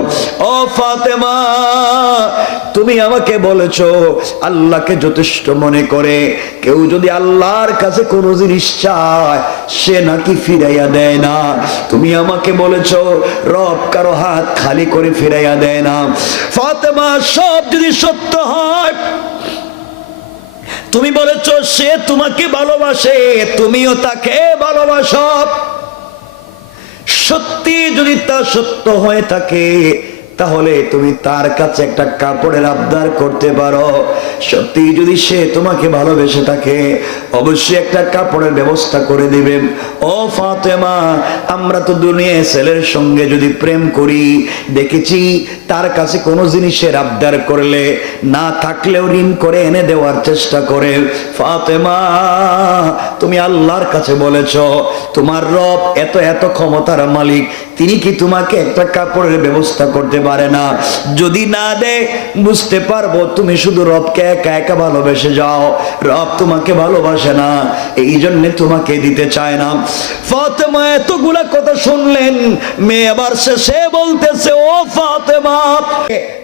ও ফাতেমা, তুমি আমাকে বলেছো আল্লাহকে যথেষ্ট মনে করে কেউ যদি আল্লাহর কাছে কোনো জিনিস চায় সে নাকি ফিরাইয়া দেয় না। তুমি আমাকে বলেছো রব কারো হাত খালি করে ফিরাইয়া দেয় না। ফাতেমা, সব যদি সত্য হয়, তুমি বলেছো সে তোমাকে ভালোবাসে, তুমিও তাকে ভালোবাসো, সত্যি যদি তা সত্য হয়ে থাকে, তাহলে তুমি তার কাছে একটা কাপড়ের আবদার করতে পারো। সত্যি যদি সে তোমাকে ভালোবেসে থাকে, অবশ্যই একটা কাপড়ের ব্যবস্থা করে দিবে। ও ফাতেমা, আমরা তো দুনিয়ায় ছেলের সঙ্গে যদি প্রেম করি, দেখেছি তার কাছে কোনো জিনিসের আবদার করলে না থাকলেও ঋণ করে এনে দেওয়ার চেষ্টা করে। ফাতেমা, তুমি আল্লাহর কাছে বলেছো তোমার রব এত এত ক্ষমতার মালিক, তিনি কি তোমাকে একটা কাপড়ের ব্যবস্থা করতে পারে না? যদি না দেয় বুঝতে পারবো তুমি শুধু রবকে একা একা ভালোবেসে যাও, রব তোমাকে ভালোবাসে না, এই জন্য তোমাকে দিতে চায় না। ফাতেমা এতগুলা কথা শুনলেন, মেয়ে আবার শেষে বলতেছে ও ফাতেমা,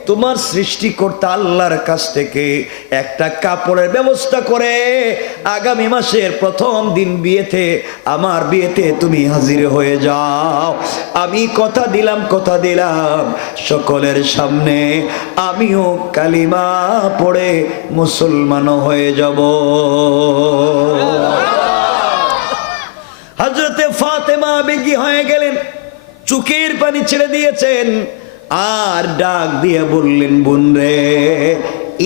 তোমার সৃষ্টিকর্তা আল্লাহর কাছ থেকে একটা কাপড়ের ব্যবস্থা করে আগামী মাসের প্রথম দিন বিয়েতে, আমার বিয়েতে তুমি হাজির হয়ে যাও। আমি কথা দিলাম সকলের সামনে আমিও কালিমা পড়ে মুসলমান হয়ে যাব। হযরতে ফাতেমা বেগী হয়ে গেলেন, চোখের পানি ছেড়ে দিয়েছেন, আর ডাক দিয়ে বললেন বোন রে,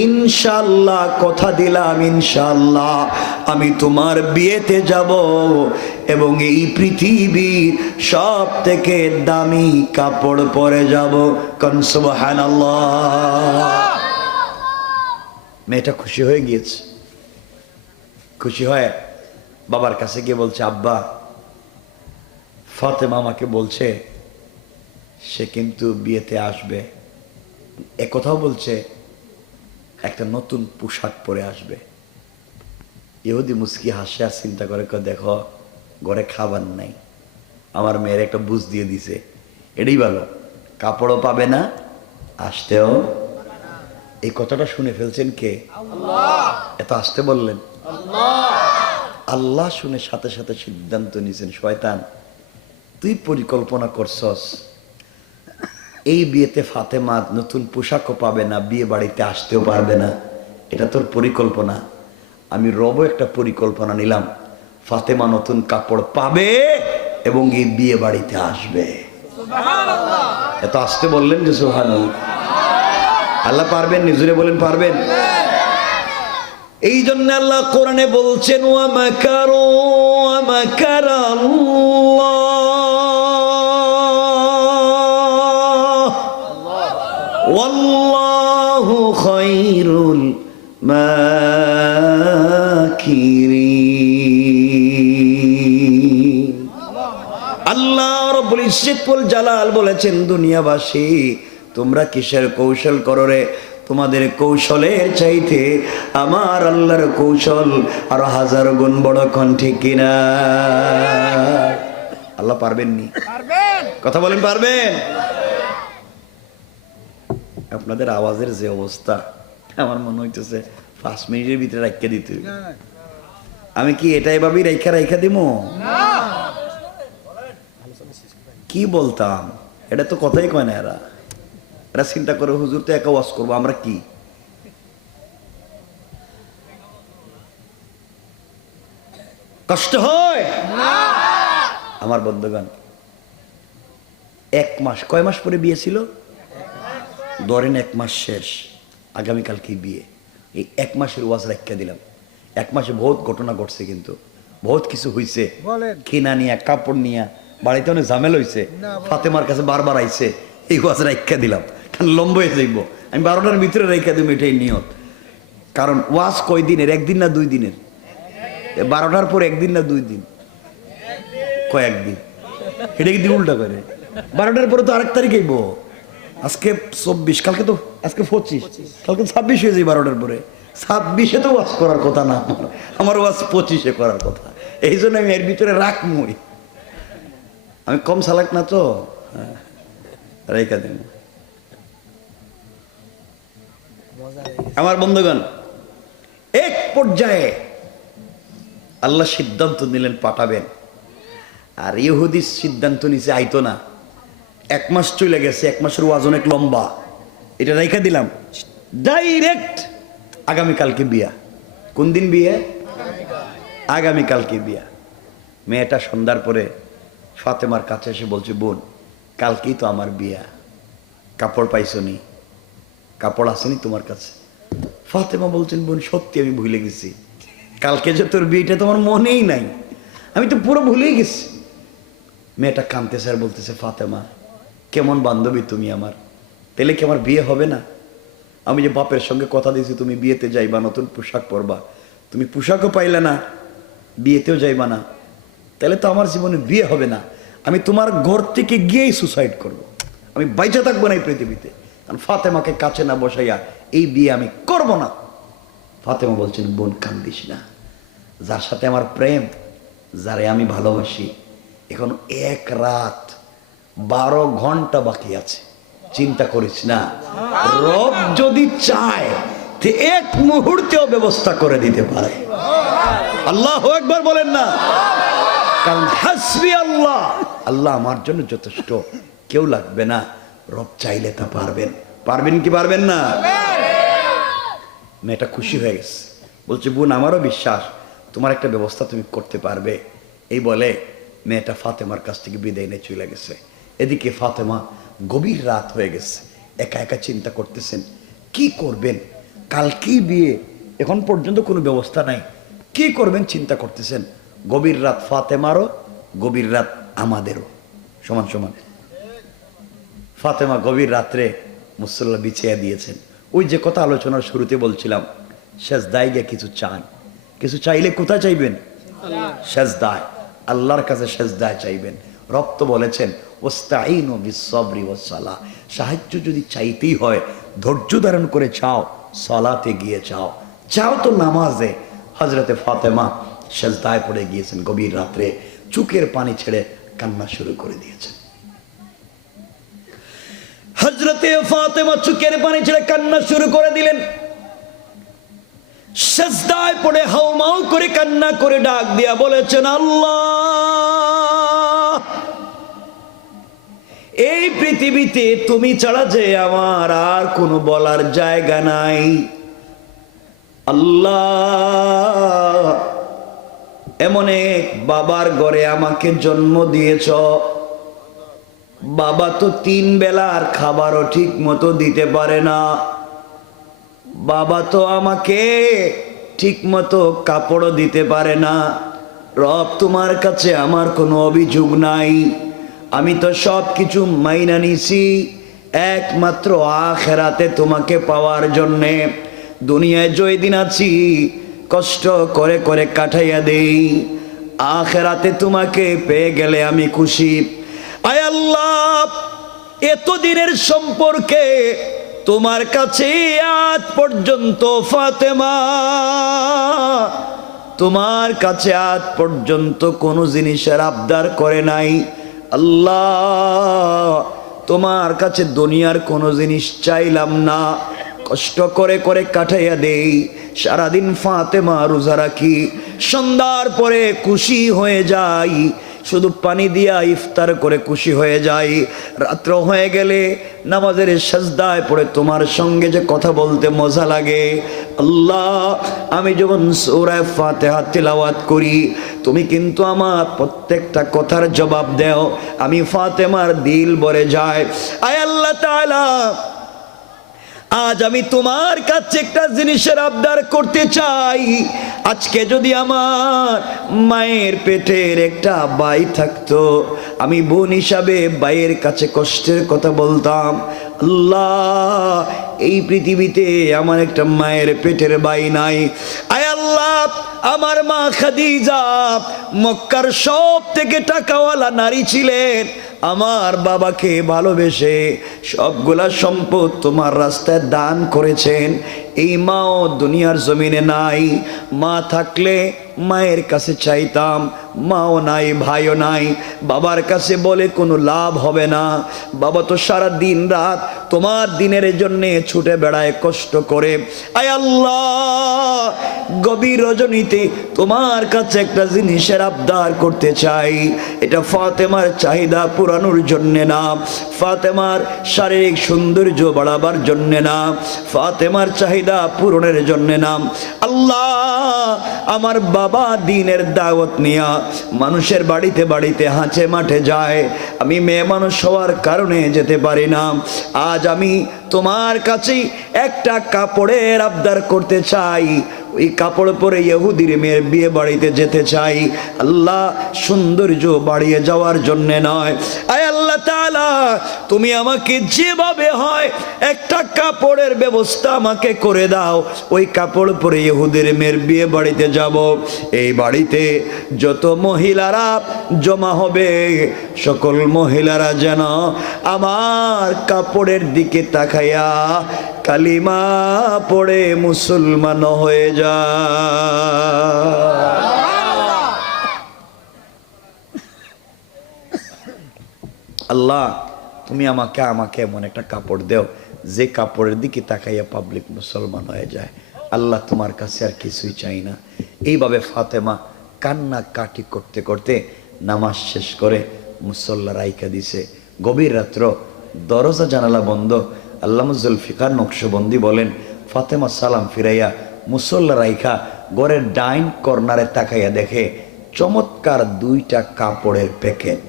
ইনশাআল্লাহ কথা দিলাম, ইনশাআল্লাহ আমি তোমার বিয়েতে যাব এবং এই পৃথিবীর সব থেকে দামি কাপড় পরে যাব। কোন সুবহানাল্লাহ। মেয়েটা খুশি হয়ে গিয়েছে, খুশি হয়ে বাবার কাছে গিয়ে বলছে, আব্বা, ফাতেমা আমাকে বলছে সে কিন্তু বিয়েতে আসবে, একথাও বলছে একটা নতুন পোশাক পরে আসবে। ইহুদি মুস্কি হাসে আর চিন্তা করে, দেখো ঘরে খাবার নাই, আমার মেয়ের একটা বুঝ দিয়ে দিছে, এটাই ভালো, কাপড়ও পাবে না, আসতেও। এই কথাটা শুনে ফেলছেন কে? আল্লাহ। এত আসতে বললেন আল্লাহ। আল্লাহ শুনে সাথে সাথে সিদ্ধান্ত নিয়েছেন, শয়তান তুই পরিকল্পনা করছস এই বিয়েতে ফাতেমা নতুন পোশাকও পাবে না, বিয়ে বাড়িতে আসতেও পারবে না, এটা তোর পরিকল্পনা। আমি রব একটা পরিকল্পনা নিলাম, ফাতেমা নতুন কাপড় পাবে এবং এই বিয়ে বাড়িতে আসবে। এত আসতে বললেন যে সুবহানাল্লাহ। আল্লাহ পারবেন, নিজুরে বলেন পারবেন। এই জন্য আল্লাহ কোরআনে বলছেন ওয়া মাকারু ওয়া মাকারাল্লাহ ওয়াল্লাহু খায়রুল মাকিরিন। আল্লাহ রাব্বুল ইজ্জত ওয়াল জালাল বলেছেন, দুনিয়াবাসী তোমরা কিসের কৌশল করো রে? তোমাদের কৌশলের চাইতে আমার আল্লাহর কৌশল আরো 1000 গুণ বড়। কোন ঠিক কিনা? আল্লাহ পারবেন নি? কথা বলেন পারবেন? আপনাদের আওয়াজের যে অবস্থা, আমার মনে হইতেছে 5 মিনিটের ভিতরে রাখা দিতে। আমি কি এটা এভাবেই রাখা দিব? কি বলতাম? এটা তো কথাই কয় না। এরা চিন্তা করে হুজুর তো একা ওয়াজ করবো, আমরা কি? কষ্ট হয় আমার বন্ধুগণ। 1 মাস, কয় মাস পরে বিয়ে ছিল? ধরেন 1 মাস শেষ, আগামীকালকে বিয়ে। এই 1 মাসের ওয়াজ রাখা দিলাম। 1 মাসে বহুত ঘটনা ঘটছে, কিন্তু বহুত কিছু হয়েছে। কিনা নিয়া, কাপড় নিয়া, বাড়িতে অনেক ঝামেলা হয়েছে। ফাতেমার কাছে বারবার আইছে, এই ওয়াজ রাখা দিলাম। লম্বা হয়ে যাইব, আমি 12টার ভিতরে রেখে দেবো, এটাই নিয়ত। কারণ ওয়াজ কয় দিনের? 1 দিন না 2 দিনের? 12টার পর 1 দিন না 2 দিন? কয়েকদিন। এটা কি উল্টা করে? 12টার পরে তো আরেক তারিখ আইব। আজকে 24, কালকে তো, আজকে 25, কালকে 26 হয়ে যায়। 12টার পরে 26-এ তো ওয়াজ করার কথা না, আমার ওয়াজ 25-এ করার কথা। এই জন্য আমি এর ভিতরে রাখমই। আমি কম চালাক না তো, রেখা দেব। আমার বন্ধুগণ, এক পর্যায়ে আল্লাহ সিদ্ধান্ত নিলেন পাঠাবেন। আর ইহুদি সিদ্ধান্ত নিচে আইতো না। 1 মাস চলে গেছে, 1 মাসের ওয়াজ অনেক লম্বা, এটা রেখা দিলাম। ডাইরেক্ট আগামীকালকে বিয়া। কোন দিন বিয়ে? আগামীকালকে বিয়া। মেয়েটা সন্ধ্যার পরে ফাতেমার কাছে এসে বলছে, বোন কালকেই তো আমার বিয়া, কাপড় পাইছো নি? কাপড় আসেনি তোমার কাছে? ফাতেমা বলছেন, বোন সত্যি আমি ভুলে গেছি, কালকে যে তোর বিয়েটা তোমার মনেই নাই, আমি তো পুরো ভুলেই গেছি। মেয়েটা কাঁদতেছে আর বলতেছে, ফাতেমা কেমন বান্ধবী তুমি আমার, তাহলে কি আমার বিয়ে হবে না? আমি যে বাপের সঙ্গে কথা দিয়েছি তুমি বিয়েতে যাইবা, নতুন পোশাক পরবা, তুমি পোশাকও পাইলে না, বিয়েতেও যাইবা না, তাহলে তো আমার জীবনে বিয়ে হবে না। আমি তোমার ঘর থেকে গিয়েই সুসাইড করব, আমি বাইচা থাকবো না এই পৃথিবীতে। কারণ ফাতেমাকে কাছে না বসাইয়া এই বিয়ে আমি করব না। ফাতেমা বলছেন, বোন কান্দিস না, যার সাথে আমার প্রেম, যারে আমি ভালোবাসি, এখন 1 রাত 12 ঘন্টা বাকি আছে, চিন্তা করিস না, রব যদি চায় তে 1 মুহূর্তেও ব্যবস্থা করে দিতে পারে। আল্লাহু আকবার বলেন না? কারণ হাসবি আল্লাহ, আল্লাহ আমার জন্য যথেষ্ট, কেউ লাগবে না। রব চাইলে তা পারবেন। পারবেন কি পারবেন না? মেয়েটা খুশি হয়ে গেছে, বলছে, বোন আমারও বিশ্বাস তোমার একটা ব্যবস্থা তুমি করতে পারবে। এই বলে মেয়েটা ফাতেমার কাছ থেকে বিদায় নিয়ে চলে গেছে। এদিকে ফাতেমা গভীর রাত হয়ে গেছে, একা একা চিন্তা করতেছেন কি করবেন, কালকেই বিয়ে, এখন পর্যন্ত কোনো ব্যবস্থা নাই, কি করবেন চিন্তা করতেছেন। গভীর রাত ফাতেমারও, গভীর রাত আমাদেরও, সমান সমান। ফাতেমা গভীর রাত্রে মুসল্লা বিছিয়ে দিয়েছেন। ওই যে কথা আলোচনার শুরুতে বলছিলাম, সেজদায় গিয়ে কিছু চান, কিছু চাইলে কোথায় চাইবেন? সেজদায়, আল্লাহর কাছে সেজদায় চাইবেন। রব তো বলেছেন, ওয়াস্তাঈনু বিস-সাবরি ওয়াস-সালাহ, সাহায্য যদি চাইতেই হয় ধৈর্য ধারণ করে চাও, সালাতে গিয়ে চাও, চাও তো নামাজে। হযরতে ফাতেমা সেজদায় পড়ে গিয়েছেন গভীর রাত্রে, চোখের পানি ছেড়ে কান্না শুরু করে দিয়েছেন। হযরতে ফাতেমা চোখের পানি ছেড়ে কান্না শুরু করে দিলেন। সিজদায় পড়ে হাউমাউ করে কান্না করে ডাক দিয়া বলেছেন, আল্লাহ, এই পৃথিবীতে তুমি ছাড়া যে আমার আর কোনো বলার জায়গা নাই। আল্লাহ, এমন এক বাবার ঘরে আমাকে জন্ম দিয়েছ, বাবা তো 3 বেলার খাবারও ঠিক মতো দিতে পারে না, বাবা তো আমাকে ঠিক মতো কাপড়ও দিতে পারে না। রব, তোমার কাছে আমার কোনো অভিযোগ নাই, আমি তো সব কিছু মাইনা নিছি একমাত্র আখিরাতে তোমাকে পাওয়ার জন্যে। দুনিয়ায় জয়দিন আছি কষ্ট করে করে কাটাইয়া দেই, আখিরাতে তোমাকে পেয়ে গেলে আমি খুশি। আয় আল্লাহ, এতদিনের সম্পর্কে তোমার কাছে আজ পর্যন্ত ফাতেমা তোমার কাছে আজ পর্যন্ত কোনো জিনিসের আবদার করে নাই। আল্লাহ, তোমার কাছে দুনিয়ার কোনো জিনিস চাইলাম না, কষ্ট করে করে কাটাইয়া দেই। সারাদিন ফাতেমা রোজা রাখি, সন্ধ্যার পরে খুশি হয়ে যাই, শুধু পানি দিয়া ইফতার করে খুশি হয়ে যাই। রাত্র হয়ে গেলে নামাজের সাজদায় পড়ে তোমার সঙ্গে যে কথা বলতে মজা লাগে। আল্লাহ, আমি যখন সূরা ফাতিহা তিলাওয়াত করি তুমি কিন্তু আমার প্রত্যেকটা কথার জবাব দাও, আমি ফাতেমার দিল ভরে যায়। আয় আল্লাহ তাআলা, আজ আমি তোমার কাছে একটা জিনিসের আবদার করতে চাই। আজকে যদি আমার মায়ের পেটের একটা ভাই থাকতো, আমি বোন হিসাবে ভাইয়ের কাছে কষ্টের কথা বলতাম। আল্লাহ, এই পৃথিবীতে আমার একটা মায়ের পেটের ভাই নাই। আয় আল্লাহ, আমার মা খাদিজা মক্কার সব থেকে টাকাওয়ালা নারী ছিলেন, আমার বাবাকে ভালোবেসে সবগুলা সম্পদ তোমার রাস্তায় দান করেছেন। এই মাও দুনিয়ার জমিনে নাই, মা থাকলে মায়ের কাছে চাইতাম, মাও নাই, ভাইও নাই, বাবার কাছে বলে কোনো লাভ হবে না। বাবা তো সারা দিন রাত তোমার দিনের জন্যে ছুটে বেড়ায় কষ্ট করে। আয় আল্লাহ, গভীর রজনীতে তোমার কাছে একটা জিনিসের আবদার করতে চাই। এটা ফাতেমার চাহিদা পুরানোর জন্যে না, ফাতেমার শারীরিক সৌন্দর্য বাড়াবার জন্যে না, ফাতেমার চাহিদা পূরণের জন্যে না। আল্লাহ, আমার বাবা দ্বীনের দাওয়াত নিয়া মানুষের বাড়িতে বাড়িতে হাঁচে মাঠে যায়, আমি মেয়ে মানুষ হওয়ার কারণে যেতে পারি না। আজ আমি তোমার কাছে একটা কাপড়ের আবদার করতে চাই, ওই কাপড় পরে ইহুদির মেয়ের বিয়ে বাড়িতে যেতে চাই। আল্লাহ, সৌন্দর্য বাড়িয়ে যাওয়ার জন্য নয়। আয় আল্লাহ তাআলা, তুমি আমাকে যেভাবে হয় একটা কাপড়ের ব্যবস্থা আমাকে করে দাও, ওই কাপড় পরে ইহুদির মেয়ের বিয়ে বাড়িতে যাব। এই বাড়িতে যত মহিলারা জমা হবে সকল মহিলারা যেন আমার কাপড়ের দিকে তাকাইয়া কালিমা পড়ে মুসলমান হয়ে যায়। আল্লাহ, তুমি আমাকে এমন একটা কাপড় দেও যে কাপড়ের দিকে তাকাইয়া পাবলিক মুসলমান হয়ে যায়। আল্লাহ, তোমার কাছে আর কিছুই চাই না। এইভাবে ফাতেমা কান্না কাটি করতে করতে নামাজ শেষ করে মুসল্লা রাইকা দিছে। গভীর রাত্র, দরজা জানালা বন্ধ। আল্লামা জুলফিকার নকশবন্দি বলেন, ফাতেমা সালাম ফিরাইয়া মুসল্লা রাইখা ঘরের ডাইন কর্নারে তাকাইয়া দেখে চমৎকার 2টা কাপড়ের প্যাকেট।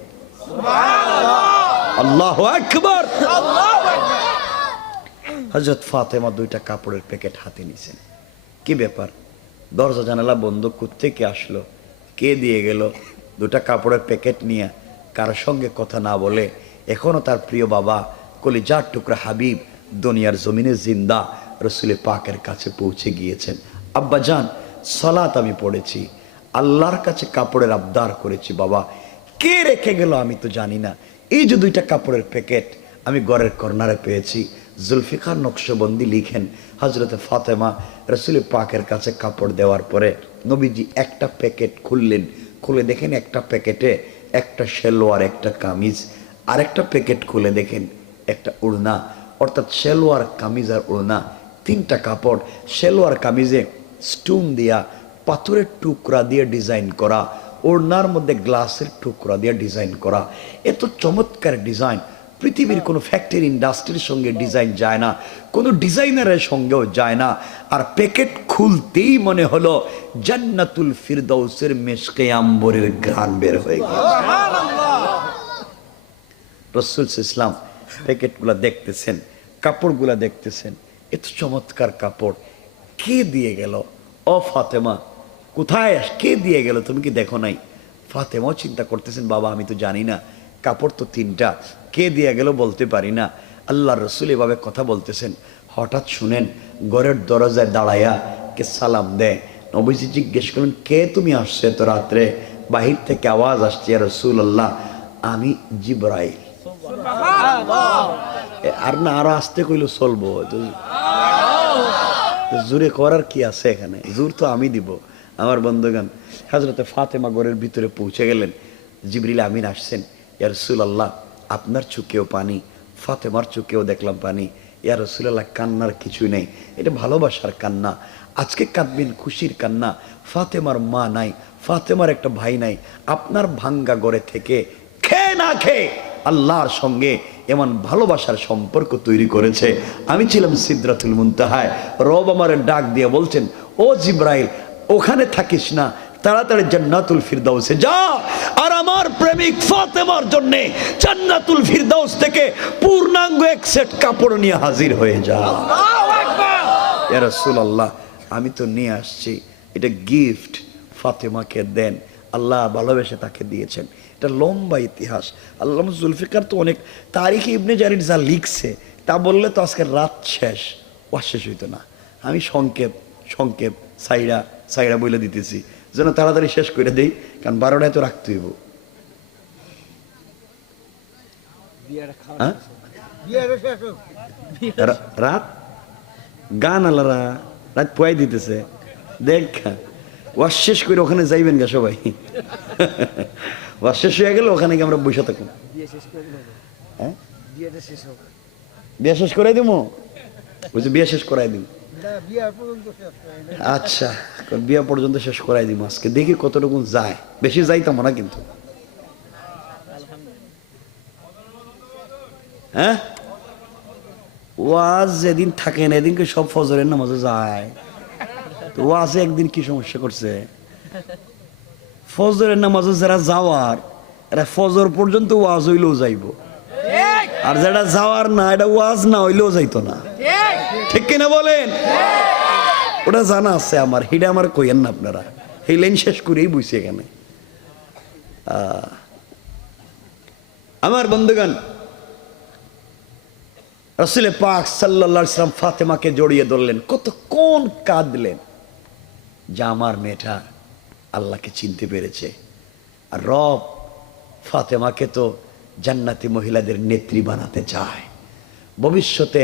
আল্লাহু আকবার। হযরত ফাতেমা 2টা কাপড়ের প্যাকেট হাতে নিছেন। কি ব্যাপার? দরজা জানালা বন্ধ, কোত্থেকে আসলো, কে দিয়ে গেল? 2টা কাপড়ের প্যাকেট নিয়ে কারোর সঙ্গে কথা না বলে এখনো তার প্রিয় বাবা কলিজার টুকরা হাবিব দুনিয়ার জমিনে জিন্দা রসুল পাকের কাছে পৌঁছে গিয়েছেন। আব্বা জান, সালাত আমি পড়েছি, আল্লাহর কাছে কাপড়ের আবদার করেছি, বাবা কে রেখে গেল আমি তো জানি না। এই যে 2টা কাপড়ের প্যাকেট আমি ঘরের কর্নারে পেয়েছি। জুলফিকার নকশবন্দি লিখেন, হযরতে ফাতেমা রসুল পাকের কাছে কাপড় দেওয়ার পরে নবীজি একটা প্যাকেট খুললেন, খুলে দেখেন একটা প্যাকেটে একটা শেলওয়ার, একটা কামিজ, আরেকটা প্যাকেট খুলে দেখেন একটা উড়না, অর্থাৎ শেলওয়ার, কামিজ আর উড়না 3টা কাপড়। শেলওয়ার কামিজে স্টোন দিয়া, পাথরের টুকরা দিয়ে ডিজাইন করা, ওড়নার মধ্যে গ্লাসের টুকরা দিয়ে ডিজাইন করা। এত চমৎকার ডিজাইন পৃথিবীর কোনো ফ্যাক্টরি ইন্ডাস্ট্রির সঙ্গে ডিজাইন যায় না, কোনো ডিজাইনারের সঙ্গেও যায় না। আর প্যাকেট খুলতেই মনে হলো জান্নাতুল ফিরদাউসের মেশকে আম্বরের ঘ্রাণ বের হয়ে গেল। রাসূল ইসলাম প্যাকেটগুলা দেখতেছেন, কাপড়গুলা দেখতেছেন, এত চমৎকার কাপড়, কে দিয়ে গেল? ও ফাতেমা, কোথায় কে দিয়ে গেল, তুমি কি দেখো নাই? ফাতেমাও চিন্তা করতেছেন, বাবা আমি তো জানি না, কাপড় তো তিনটা, কে দিয়ে গেল বলতে পারি না। আল্লাহর রাসূল এভাবে কথা বলতেছেন, হঠাৎ শুনেন ঘরের দরজায় দাঁড়াইয়া কে সালাম দেয়। নবীজি জিজ্ঞেস করেন, কে তুমি আসছো এত রাত্রে? বাহির থেকে আওয়াজ আসছে, ইয়া রাসূলুল্লাহ আমি জিবরাইল। আর না আরো আসতে কইলো চলবো, জোরে করার কি আছে এখানে, জোর তো আমি দিব। আমার বন্ধুগণ, হযরতে ফাতেমা ঘরের ভিতরে পৌঁছে গেলেন, জিবরিল আমিন আসছেন, ইয়া রাসূলুল্লাহ আপনার চোখেও পানি, ফাতেমার চোখেও দেখলাম পানি। ইয়া রাসূলুল্লাহ কান্নার কিছুই নেই, এটা ভালোবাসার কান্না। আজকে কাঁদবেন খুশির কান্না। ফাতেমার মা নাই, ফাতেমার একটা ভাই নাই, আপনার ভাঙ্গা ঘরে থেকে খেয়ে না খেয়ে আল্লাহর সঙ্গে এমন ভালোবাসার সম্পর্ক তৈরি করেছে। আমি ছিলাম সিদরাতুল মুনতাহায়, রব আমার ডাক দিয়ে বলছেন, ও জিবরাইল ওখানে থাকিস না, তাড়াতাড়ি জান্নাতুল ফিরদাউসে যা, আর আমার প্রেমিক ফাতেমার জন্য জান্নাতুল ফিরদাউস থেকে পূর্ণাঙ্গ এক সেট কাপড় নিয়ে হাজির হয়ে যা। আল্লাহু আকবার। ইয়া রাসূলুল্লাহ আমি তো নিয়ে আসছি, এটা গিফট, ফাতেমাকে দেন, আল্লাহ ভালোবেসে তাকে দিয়েছেন। এটা লম্বা ইতিহাস। আল্লামা জুলফিকার তো অনেক তারিখে ইবনে জারির যা লিখছে তা বললে তো আজকের রাত শেষ, ওয়া শেষ হইতো না। আমি সংক্ষেপ সাইরা বলে দিতেছি যেন তাড়াতাড়ি শেষ করে দেই, কারণ 12টায় তো রাখতে হইব। রাত গান আলারা রাত পোয়াই দিতেছে, দেখ ওয়াশ শেষ করে ওখানে যাইবেন গা সবাই। ওয়াশ শেষ হয়ে গেলে ওখানে গিয়ে আমরা বসে থাকুন। হ্যাঁ বিয়ে শেষ করাই দিব, বুঝছি বিয়ে শেষ করাই দিব। আচ্ছা বিয়ে পর্যন্ত শেষ করাই দিব আজকে, দেখি কতটুকু যায়, বেশি যাইতাম না কিন্তু। হ্যাঁ ওয়াজ যেদিন থাকে না এদিনকে সব ফজরের নামাজে যায়, তো ওয়াজে একদিন কি সমস্যা করছে? ফজরের নামাজে যারা যাওয়ার এরা ফজর পর্যন্ত ওয়াজ হইলেও যাইব, আর যারা যাওয়ার না এটা ওয়াজ না হইলেও যাইতো না, ঠিক কিনা বলেন? ওটা জানা আছে আমার, হিডা আমার কইয়েন না আপনারা, এই লাইন শেষ করেই বুঝছি এখানে। আমার বন্ধুগণ, রাসূল পাক সাল্লাল্লাহু আলাইহি ওয়াসাল্লাম ফাতেমাকে জড়িয়ে ধরলেন, কতক্ষণ কাঁদলেন যে আমার মেয়েটা আল্লাহকে চিনতে পেরেছে। আর রব ফাতেমাকে তো জান্নাতি মহিলাদের নেত্রী বানাতে চায়, ভবিষ্যতে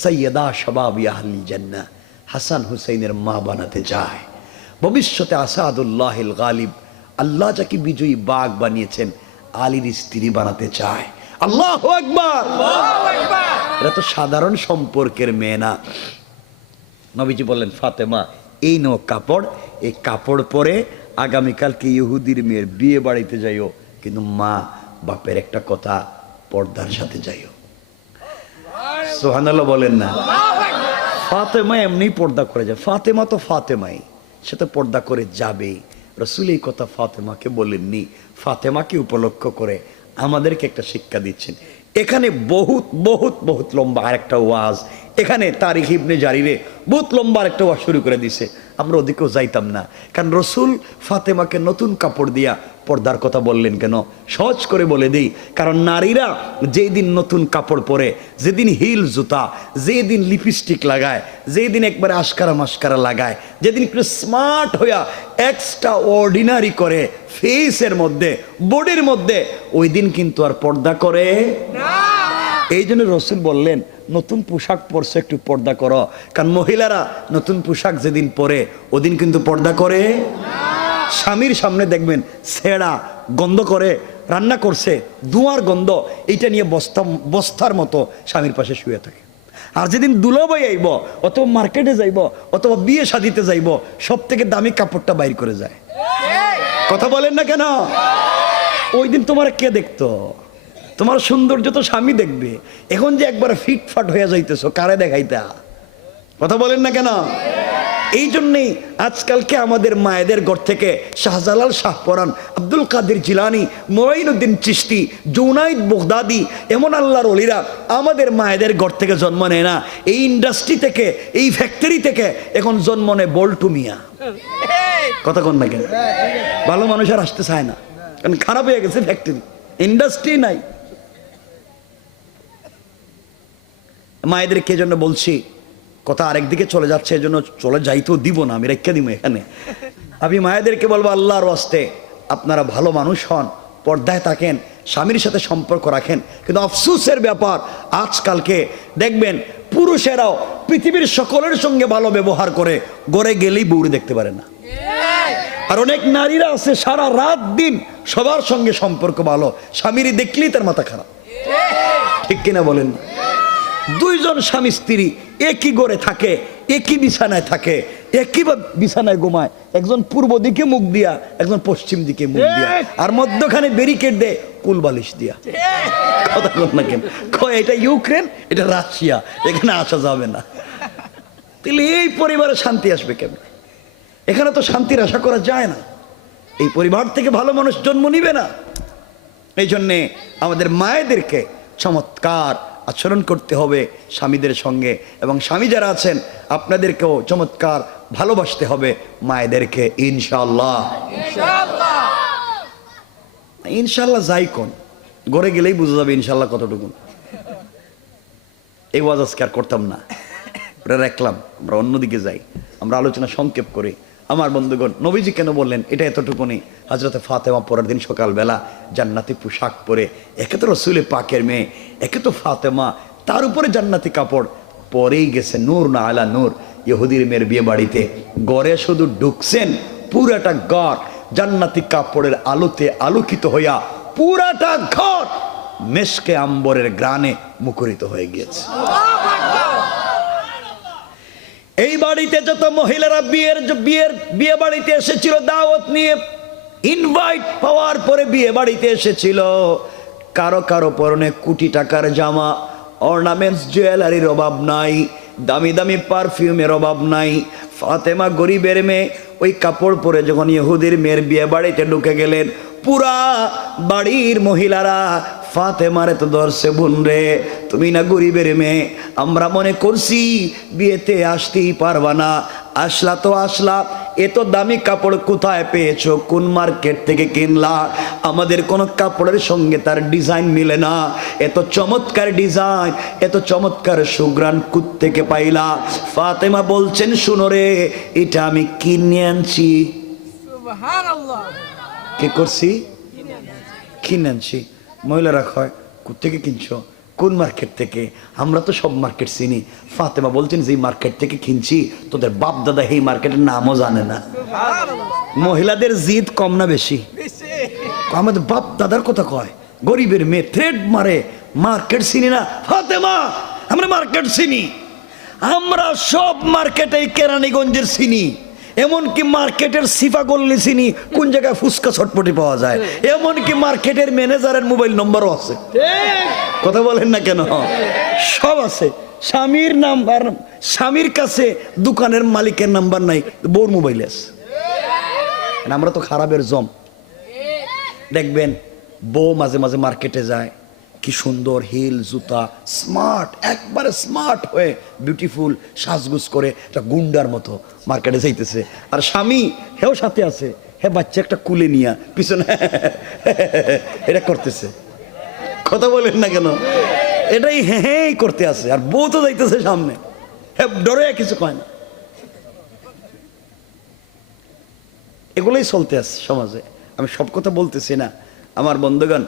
সৈয়দা শাবাবি আহলি জান্নাহ হাসান হুসাইনের মা বানাতে চায়, ভবিষ্যতে আসাদুল্লাহিল গালিব আল্লাহ যাকে বিজয়ী বাঘ বানিয়েছেন আলীর স্ত্রী বানাতে চায়। আল্লাহু আকবার। এটা তো সাধারণ সম্পর্কের মেয়ে না। নবীজি বললেন, ফাতেমা এই নো কাপড়, এই কাপড় পরে আগামীকালকে ইহুদির মেয়ের বিয়ে বাড়িতে যাইও, কিন্তু মা বাপের একটা কথা, পর্দার সাথে যাইও। সুবহানাল্লাহ বলেন না? ফাতেমা এমনি পর্দা করে যায়, ফাতেমা তো ফাতেমাই, সে তো পর্দা করে যাবেই। রাসূল এই কথা ফাতেমাকে বলেননি, ফাতেমাকে উপলক্ষ করে আমাদেরকে একটা শিক্ষা দিচ্ছেন। এখানে বহুত বহুত বহুত লম্বা আরেকটা ওয়াজ, এখানে তারিখ ইবনে জারিরে বহুত লম্বা আরেকটা ওয়াজ শুরু করে দিছে, আমরা ওদিকেও যাইতাম না। কারণ রাসূল ফাতেমাকে নতুন কাপড় দিয়া পর্দার কথা বললেন কেন? সহজ করে বলে দিই, কারণ নারীরা যেই দিন নতুন কাপড় পরে, যেদিন হিল জুতা, যেদিন লিপস্টিক লাগায়, যেদিন একবারে আশকারা মাস্কারা লাগায়, যেদিন একটু স্মার্ট হইয়া এক্সট্রা অর্ডিনারি করে ফেসের মধ্যে বডির মধ্যে, ওই দিন কিন্তু আর পর্দা করে না। এই জন্য রাসূল বললেন নতুন পোশাক পরছে একটু পর্দা করো, কারণ মহিলারা নতুন পোশাক যেদিন পরে ওদিন কিন্তু পর্দা করে না। স্বামীর সামনে দেখবেন ছেঁড়া গন্ধ করে, রান্না করছে ধোঁয়ার গন্ধ, এইটা নিয়ে বস্তার মতো স্বামীর পাশে শুয়ে থাকে। আর যেদিন দুলাভাই আইব অথবা মার্কেটে যাইব অথবা বিয়ে শাদিতে যাইব, সব থেকে দামি কাপড়টা বাইর করে যায়। কথা বলেন না কেন? ওই দিন তোমার কে দেখতো? তোমার সৌন্দর্য তো স্বামী দেখবে। এখন যে একবার ফিটফাট হয়ে যাইতেছো, কারে দেখাইতা? কথা বলেন না কেন? এই জন্যেই আজকালকে আমাদের মায়েদের ঘর থেকে শাহজালাল শাহপরান, আব্দুল কাদের জিলানি, মঈনুদ্দিন চিশতি, জুনাইদ বগদাদি, এমন আল্লাহর ওলিরা আমাদের মায়েদের ঘর থেকে জন্ম নেয় না। এই ইন্ডাস্ট্রি থেকে, এই ফ্যাক্টরি থেকে এখন জন্ম নেয় বল্টু মিয়া। কথা কন না কেন? ভালো মানুষ আর আসতে চায় না, কারণ খারাপ হয়ে গেছে ফ্যাক্টরি, ইন্ডাস্ট্রি নাই। মায়েদেরকে জন্য বলছি, কথা আরেকদিকে চলে যাচ্ছে, এজন্য চলে যাইতেও দিব না, আমি রেখে দিব এখানে। আমি মায়েদেরকে বলবো, আল্লাহর ওয়াস্তে আপনারা ভালো মানুষ হন, পর্দায় থাকেন, স্বামীর সাথে সম্পর্ক রাখেন। কিন্তু আফসোসের ব্যাপার, আজকালকে দেখবেন পুরুষেরাও পৃথিবীর সকলের সঙ্গে ভালো ব্যবহার করে, গড়ে গেলেই বউরে দেখতে পারে না। আর অনেক নারীরা আছে সারা রাত দিন সবার সঙ্গে সম্পর্ক ভালো, স্বামীরই দেখলেই তার মাথা খারাপ। ঠিক কিনা বলেন না? দুইজন স্বামী স্ত্রী একই ঘরে থাকে, একই বিছানায় থাকে, একই বিছানায় ঘুমায়, একজন পূর্ব দিকে মুখ দিয়া, একজন পশ্চিম দিকে মুখ দিয়া, আর মধ্যখানে ব্যারিকেড দেয় কুল বালিশ দিয়া। কথা বল না কেন? এটা ইউক্রেন, এটা রাশিয়া, এখানে আসা যাবে না। তাহলে এই পরিবারে শান্তি আসবে কেমন? এখানে তো শান্তির আশা করা যায় না। এই পরিবার থেকে ভালো মানুষ জন্ম নিবে না। এই জন্যে আমাদের মায়েদেরকে চমৎকার আচরণ করতে হবে স্বামীদের সঙ্গে, এবং স্বামী যারা আছেন আপনাদেরকেও চমৎকার ভালোবাসতে হবে মায়েদেরকে। ইনশাআল্লাহ ইনশাআল্লাহ যাই কোন ঘরে গেলেই বুঝা যাবে ইনশাআল্লাহ কতটুকু। এই ওয়াজ আজকে আর করতাম না, ওটা রাখলাম, আমরা অন্যদিকে যাই, আমরা আলোচনা সংক্ষেপ করি। আমার বন্ধুগণ, নবীজি কেন বললেন এটা এতটুকুনি? হযরতে ফাতেমা পরের দিন সকালবেলা জান্নাতি পোশাক পরে, একে তো রসুলে পাকের মেয়ে, একে তো ফাতেমা, তার উপরে জান্নাতি কাপড় পরেই গেছে নূর না আলা নূর ইহুদির মেয়ের বিয়ে বাড়িতে। ঘরে শুধু ঢুকছেন, পুরাটা ঘর জান্নাতি কাপড়ের আলোতে আলোকিত হইয়া পুরাটা ঘর মেশকে আম্বরের গ্রানে মুখরিত হয়ে গিয়েছে। এই বাড়িতে যত মহিলারা বিয়ে বাড়িতে এসেছিল দাওয়াত নিয়ে, ইনভাইট পাওয়ার পরে বিয়ে বাড়িতে এসেছিল, কারো কারো পরনে কোটি টাকার জামা, অর্নামেন্টস জুয়েলারির অভাব নাই, দামি দামি পারফিউমের অভাব নাই। ফাতেমা গরিবের মেয়ে, ওই কাপড় পরে যখন ইহুদির মেয়ের বিয়ে বাড়িতে ঢুকে গেলেন, পুরা বাড়ির মহিলারা ফাতেমারে তো ধরছে, বোন রে তুমি না গরিবের মেয়ে, আমরা মনে করছি বিয়েতে আসতেই পারবা না, আসলা তো আসলা, এত দামি কাপড় কোথায় পেয়েছো, কোন মার্কেট থেকে কিনলা? আমাদের কোনো কাপড়ের সঙ্গে তার ডিজাইন মিলে না, এত চমৎকার ডিজাইন, এত চমৎকার সুঘ্রাণ থেকে পাইলা? ফাতেমা বলছেন, শুনো রে, এটা আমি কিনে আনছি। সুবহানাল্লাহ। কি করছি? কিনে আনছি। মহিলারা কয়, কোথেকে কিনছো, কোন মার্কেট থেকে? আমরা তো সব মার্কেট চিনি। ফাতেমা বলছেন, যে মার্কেট থেকে কিনছি তোদের বাপ দাদা এই মার্কেটের নামও জানে না। মহিলাদের জিদ কম না বেশি? আমাদের বাপ দাদার কথা কয়, গরিবের মেয়ে থ্রেড মারে, মার্কেট চিনি না। ফাতেমা, আমরা মার্কেট চিনি, আমরা সব মার্কেটে কেরানীগঞ্জের চিনি, এমনকি মার্কেটের সিফা গল্লি চিনি, কোন জায়গায় ফুচকা চটপটি পাওয়া যায়, এমনকি মার্কেটের ম্যানেজারের মোবাইল নম্বরও আছে। কথা বলেন না কেন? সব আছে। স্বামীর নাম্বার, স্বামীর কাছে দোকানের মালিকের নাম্বার নাই, বউর মোবাইল আছে। আমরা তো খারাপের জম। দেখবেন বউ মাঝে মাঝে মার্কেটে যায়, কি সুন্দর হিল জুতা, স্মার্ট, একবারে স্মার্ট হয়ে বিউটিফুল সাজগুজ করে একটা গুন্ডার মতো মার্কেটে যাইতেছে, আর স্বামী হেও সাথে আছে, হে বাচ্চা একটা কুলে নিয়া পিছনে এটা করতেছে। কথা বলেন না কেন? এটাই হ্যাঁ করতে আছে, আর বউ তো যাইতেছে সামনে, ডরে কিছু কয় না। এগুলোই চলতে আছে সমাজে। আমি সব কথা বলতেছি না আমার বন্ধুগণ।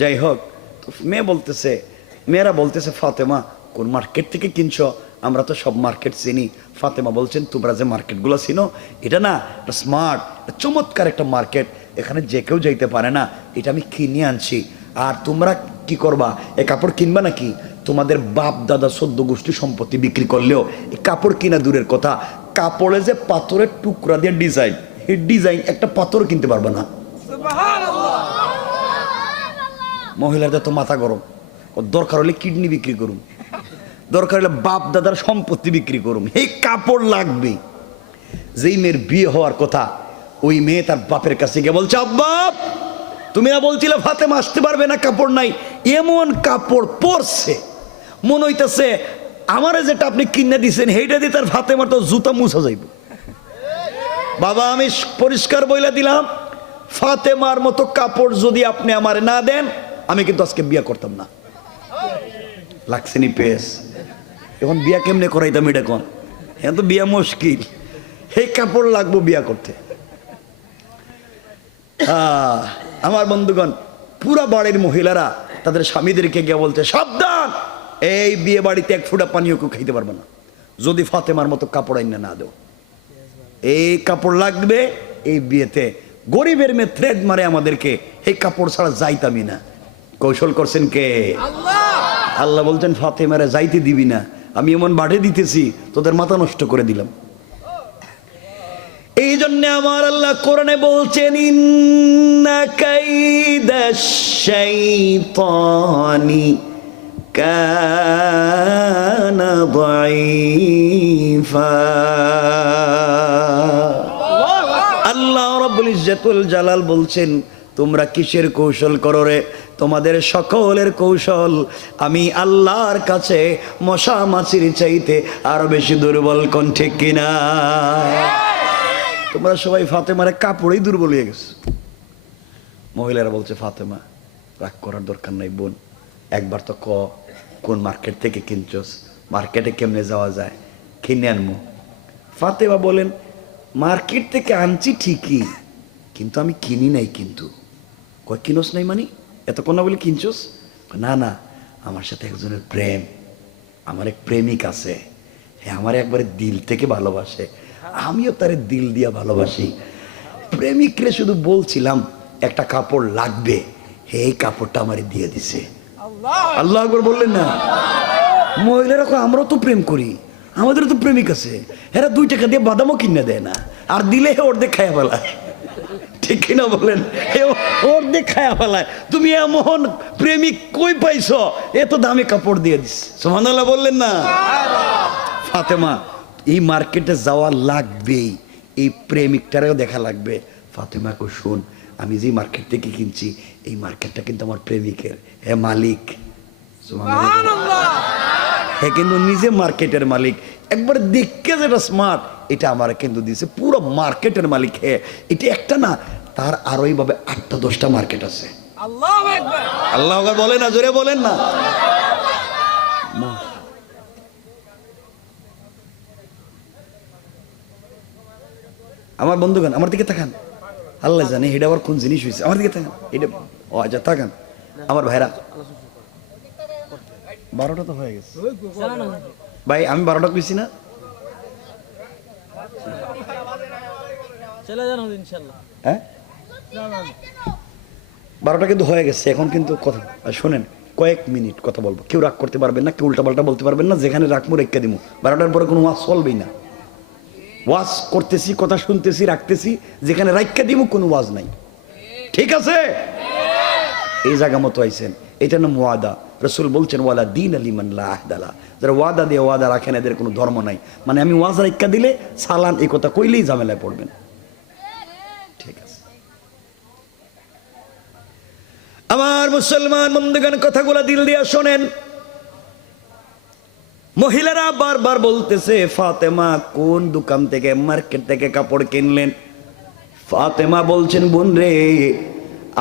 যাই হোক, মেয়ে বলতেছে, মেয়েরা বলতেছে, ফাতেমা কোন মার্কেট থেকে কিনছো? আমরা তো সব মার্কেট চিনি। ফাতেমা বলছেন, তোমরা যে মার্কেটগুলো চিনো, এটা না স্মার্ট, চমৎকার একটা মার্কেট, এখানে যে কেউ যাইতে পারে না, এটা আমি কিনে আনছি। আর তোমরা কি করবা, এ কাপড় কিনবা নাকি? তোমাদের বাপ দাদা 14 গোষ্ঠী সম্পত্তি বিক্রি করলেও এই কাপড় কিনা দূরের কথা, কাপড়ে যে পাথরের টুকরা দিয়ে ডিজাইন, এই ডিজাইন একটা পাথর কিনতে পারবে না। মহিলাদের তো মাথা গরম, দরকার হলে কিডনি বিক্রি করুন, দরকার হলে বাপ দাদার সম্পত্তি বিক্রি করুন, এই কাপড় লাগবে। যেই মেয়ের বিয়ে হওয়ার কথা, ওই মেয়ে তার বাপের কাছে গিয়ে বলছে, আব্বা তুমি না বলছিলে ফাতেমা আসতে পারবে না, কাপড় নাই। এমন কাপড় পরছে মনে হইতেছে আমারে যেটা আপনি কিনে দিচ্ছেন সেইটা দিয়ে তার ফাতেমার তো জুতা মুছা যাইব। বাবা আমি পরিষ্কার বইলা দিলাম, ফাতেমার মতো কাপড় যদি আপনি আমারে না দেন, আমি কিন্তু আজকে বিয়ে করতাম না। লাগছেনি পেস, এখন বিয়া কেমনে করাইতাম এটা কোন, এখন তো বিয়া মুশকিল, এই কাপড় লাগবো বিয়া করতে। আমার বন্ধুগণ, পুরা বাড়ির মহিলারা তাদের স্বামীদেরকে গিয়ে বলতে, সাবধান, এই বিয়ে বাড়িতে এক ফোঁটা পানীয় কেউ খাইতে পারবে না যদি ফাতেমার মতো কাপড় আইনা না দেও। এই কাপড় লাগবে এই বিয়েতে। গরিবের মেয়ে থ্রেড মারে আমাদেরকে, এই কাপড় ছাড়া যাইতামই না। কৌশল করছেন কে? আল্লাহ বলছেন ফাতেমারে যাইতে দিবি না, আমি এমন বাড়ে দিতেছি তোদের মাথা নষ্ট করে দিলাম। এই জন্য আমার আল্লাহ কোরআনে বলছেন, ইন্না কাইদাশ শাইতানি কানা দাঈফা। আল্লাহ রাব্বুল ইজ্জাতুল জালাল বলছেন, তোমরা কিসের কৌশল করো রে? তোমাদের সকলের কৌশল আমি আল্লাহর কাছে মশা মাছির চাইতে আরো বেশি দুর্বল। কোন ঠিক কিনা? তোমরা সবাই ফাতেমারে কাপড়েই দুর্বল হয়ে গেছে। মহিলারা বলছে, ফাতেমা রাগ করার দরকার নাই বোন, একবার তো কোন মার্কেট থেকে কিনছস, মার্কেটে কেমনে যাওয়া যায়, কিনে আনবো। ফাতেমা বলেন, মার্কেট থেকে আনছি ঠিকই, কিন্তু আমি কিনি নাই। কিন্তু কয় কিনোস নাই মানে এতক্ষণ না বলে কিনছস? না না, আমার সাথে একজনের প্রেম, আমার এক প্রেমিক আছে, হ্যাঁ আমার একবারে দিল থেকে ভালোবাসে, আমিও তারে দিল দিয়া ভালোবাসি। প্রেমিকরে শুধু বলছিলাম একটা কাপড় লাগবে, এই কাপড়টা আমারে দিয়ে দিছে। আল্লাহ আকবার বললেন না? মহিলারা আমরাও তো প্রেম করি, আমাদেরও তো প্রেমিক আছে, এরা 2 টাকা দিয়ে বাদামও কিনে দেয় না, আর দিলে অর্ধেক খায়া ফেলায়। ঠিক কিনা বলেন? অর্ধেক খায়া ফেলায়। তুমি এমন প্রেমিক কই পাইছ, এত দামি কাপড় দিয়ে দিস? সুবহানাল্লাহ বললেন না? ফাতেমা এই মার্কেটে যাওয়া লাগবেই, এই প্রেমিকটারেও দেখা লাগবে। ফাতেমাকে শোন, আমি যে মার্কেট থেকে কিনছি এই মার্কেটটা কিন্তু আমার প্রেমিকের, হে মালিক। হ্যাঁ কিন্তু নিজে মার্কেটের মালিক, একবার দেখে যেটা স্মার্ট, এটা আমার কিন্তু দিয়েছে, পুরো মার্কেটের মালিক। হ্যাঁ এটা একটা না, তার আরো এইভাবে 8টা 10টা মার্কেট আছে। আল্লাহু আকবার, আল্লাহু আকবার বলেন না, জোরে বলেন না। আমার বন্ধুগণ আমার দিকে তাকান, আল্লাহ জানে এটা আবার কোন জিনিস হয়েছে। আমার দিকে তাকান, এটা ও আচ্ছা তাকান। আমার ভাইরা 12টা তো হয়ে গেছে ভাই, আমি 12টা কইছি না? হ্যাঁ 12টা কিন্তু হয়ে গেছে, এখন কিন্তু কথা শোনেন, কয়েক মিনিট কথা বলবো, কেউ রাগ করতে পারবেন না, কেউ উল্টাপাল্টা বলতে পারবেন না, যেখানে রাখবো রেখে দিব। 12টার পরে কোনো ওয়াজ চলবেই না। ওয়াজ করতেছি, কথা শুনতেছি, রাখতেছি, যেখানে রাখা দিব কোনো ওয়াজ নাই। ঠিক আছে? এই জায়গা মতো আইছেন, এটা নাম ওয়াদা। রাসূল বলছেন, ওয়ালা দীন লিমান লা আহদালা, যারা ওয়াদা দিয়ে ওয়াদা রাখেন এদের কোনো ধর্ম নাই। মানে আমি ওয়াজ রাখা দিলে সালান এই কথা কইলেই ঝামেলায় পড়বেন। ঠিক আছে আমার মুসলমান বন্ধুগণ, কথাগুলো দিল দিয়া শোনেন। মহিলারা বারবার বলতেছে, ফাতেমা কোন দোকান থেকে, মার্কেট থেকে কাপড় কিনলেন? ফাতেমা বলছেন, বোন রে,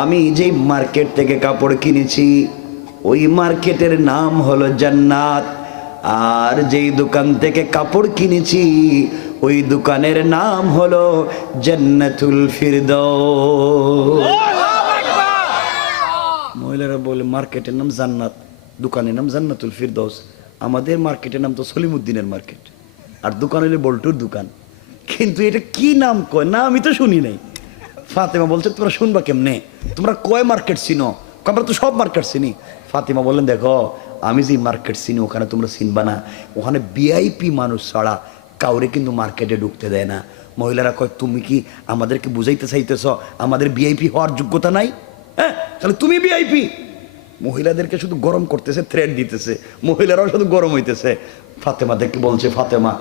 আমি যে মার্কেট থেকে কাপড় কিনেছি ওই মার্কেটের নাম হলো জান্নাত, আর যেই দোকান থেকে কাপড় কিনেছি ওই দোকানের নাম হলো জান্নাতুল ফিরদাউস। মহিলারা বলে, মার্কেটের নাম জান্নাত, দোকানের নাম জান্নাতুল ফিরদাউস। আমাদের মার্কেটের নাম তো সলিমউদ্দিনের মার্কেট, আর দোকান হলে বল্টুর দোকান। কিন্তু এটা কি নাম কয় না, আমি তো শুনি নাই। ফাতেমা বলছে, তোমরা শুনবা কেমনে? তোমরা কয় মার্কেট চিনো? আমরা তো সব মার্কেট চিনি। ফাতেমা বললেন, দেখো আমি যে মার্কেট চিনি ওখানে তোমরা চিনবা না, ওখানে ভিআইপি মানুষ ছাড়া কাউরে কিন্তু মার্কেটে ঢুকতে দেয় না। মহিলারা কয় তুমি কি আমাদেরকে বুঝাইতে চাইতেছ আমাদের ভিআইপি হওয়ার যোগ্যতা নাই? হ্যাঁ, তাহলে তুমি ভিআইপি। মহিলাদেরকে শুধু গরম করতেছে, থ্রেড দিতেছে, মহিলারাও শুধু গরম হইতেছে। ফাতেমা দেখে বলছে, ফাতেমা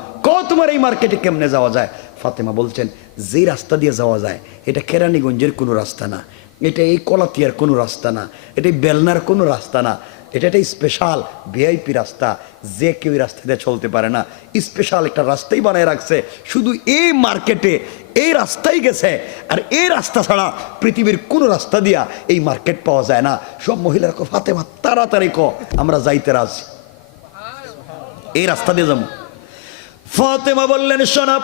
তোমার এই মার্কেটে কেমনে যাওয়া যায়? ফাতেমা বলছেন, যে রাস্তা দিয়ে যাওয়া যায় এটা কেরানীগঞ্জের কোনো রাস্তা না, এটা এই কলাতিয়ার কোনো রাস্তা না, এটা বেলনার কোনো রাস্তা না, এটা একটা স্পেশাল ভিআইপি রাস্তা, যে কেউ রাস্তা দিয়ে চলতে পারে না। স্পেশাল একটা রাস্তাই বানায় রাখছে, শুধু এই মার্কেটে এই রাস্তাই গেছে, আর এই রাস্তা ছাড়া পৃথিবীর কোন রাস্তা দিয়া এই মার্কেট পাওয়া যায় না। সব মহিলারা কো, ফাতেমা তাড়াতাড়ি কো, আমরা যাইতে রাজি, এই রাস্তা দিয়ে যাবো। ফাতেমা বললেন, শোনাব,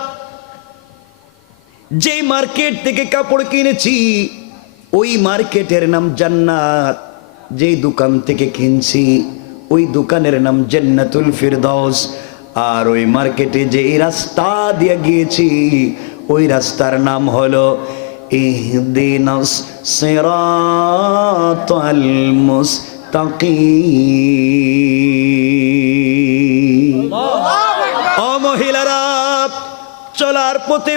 যে মার্কেট থেকে কাপড় কিনেছি ওই মার্কেটের নাম জান্নাত, যেই দোকান থেকে কিনছি ওই দোকানের নাম জান্নাতুল ফিরদাউস, আর ওই মার্কেটে যেই রাস্তা দিয়ে গিয়েছি ওই রাস্তার নাম হলো ইহদিনাস সিরাতাল মুস্তাকিম। ও মহিলারা, চলার পথে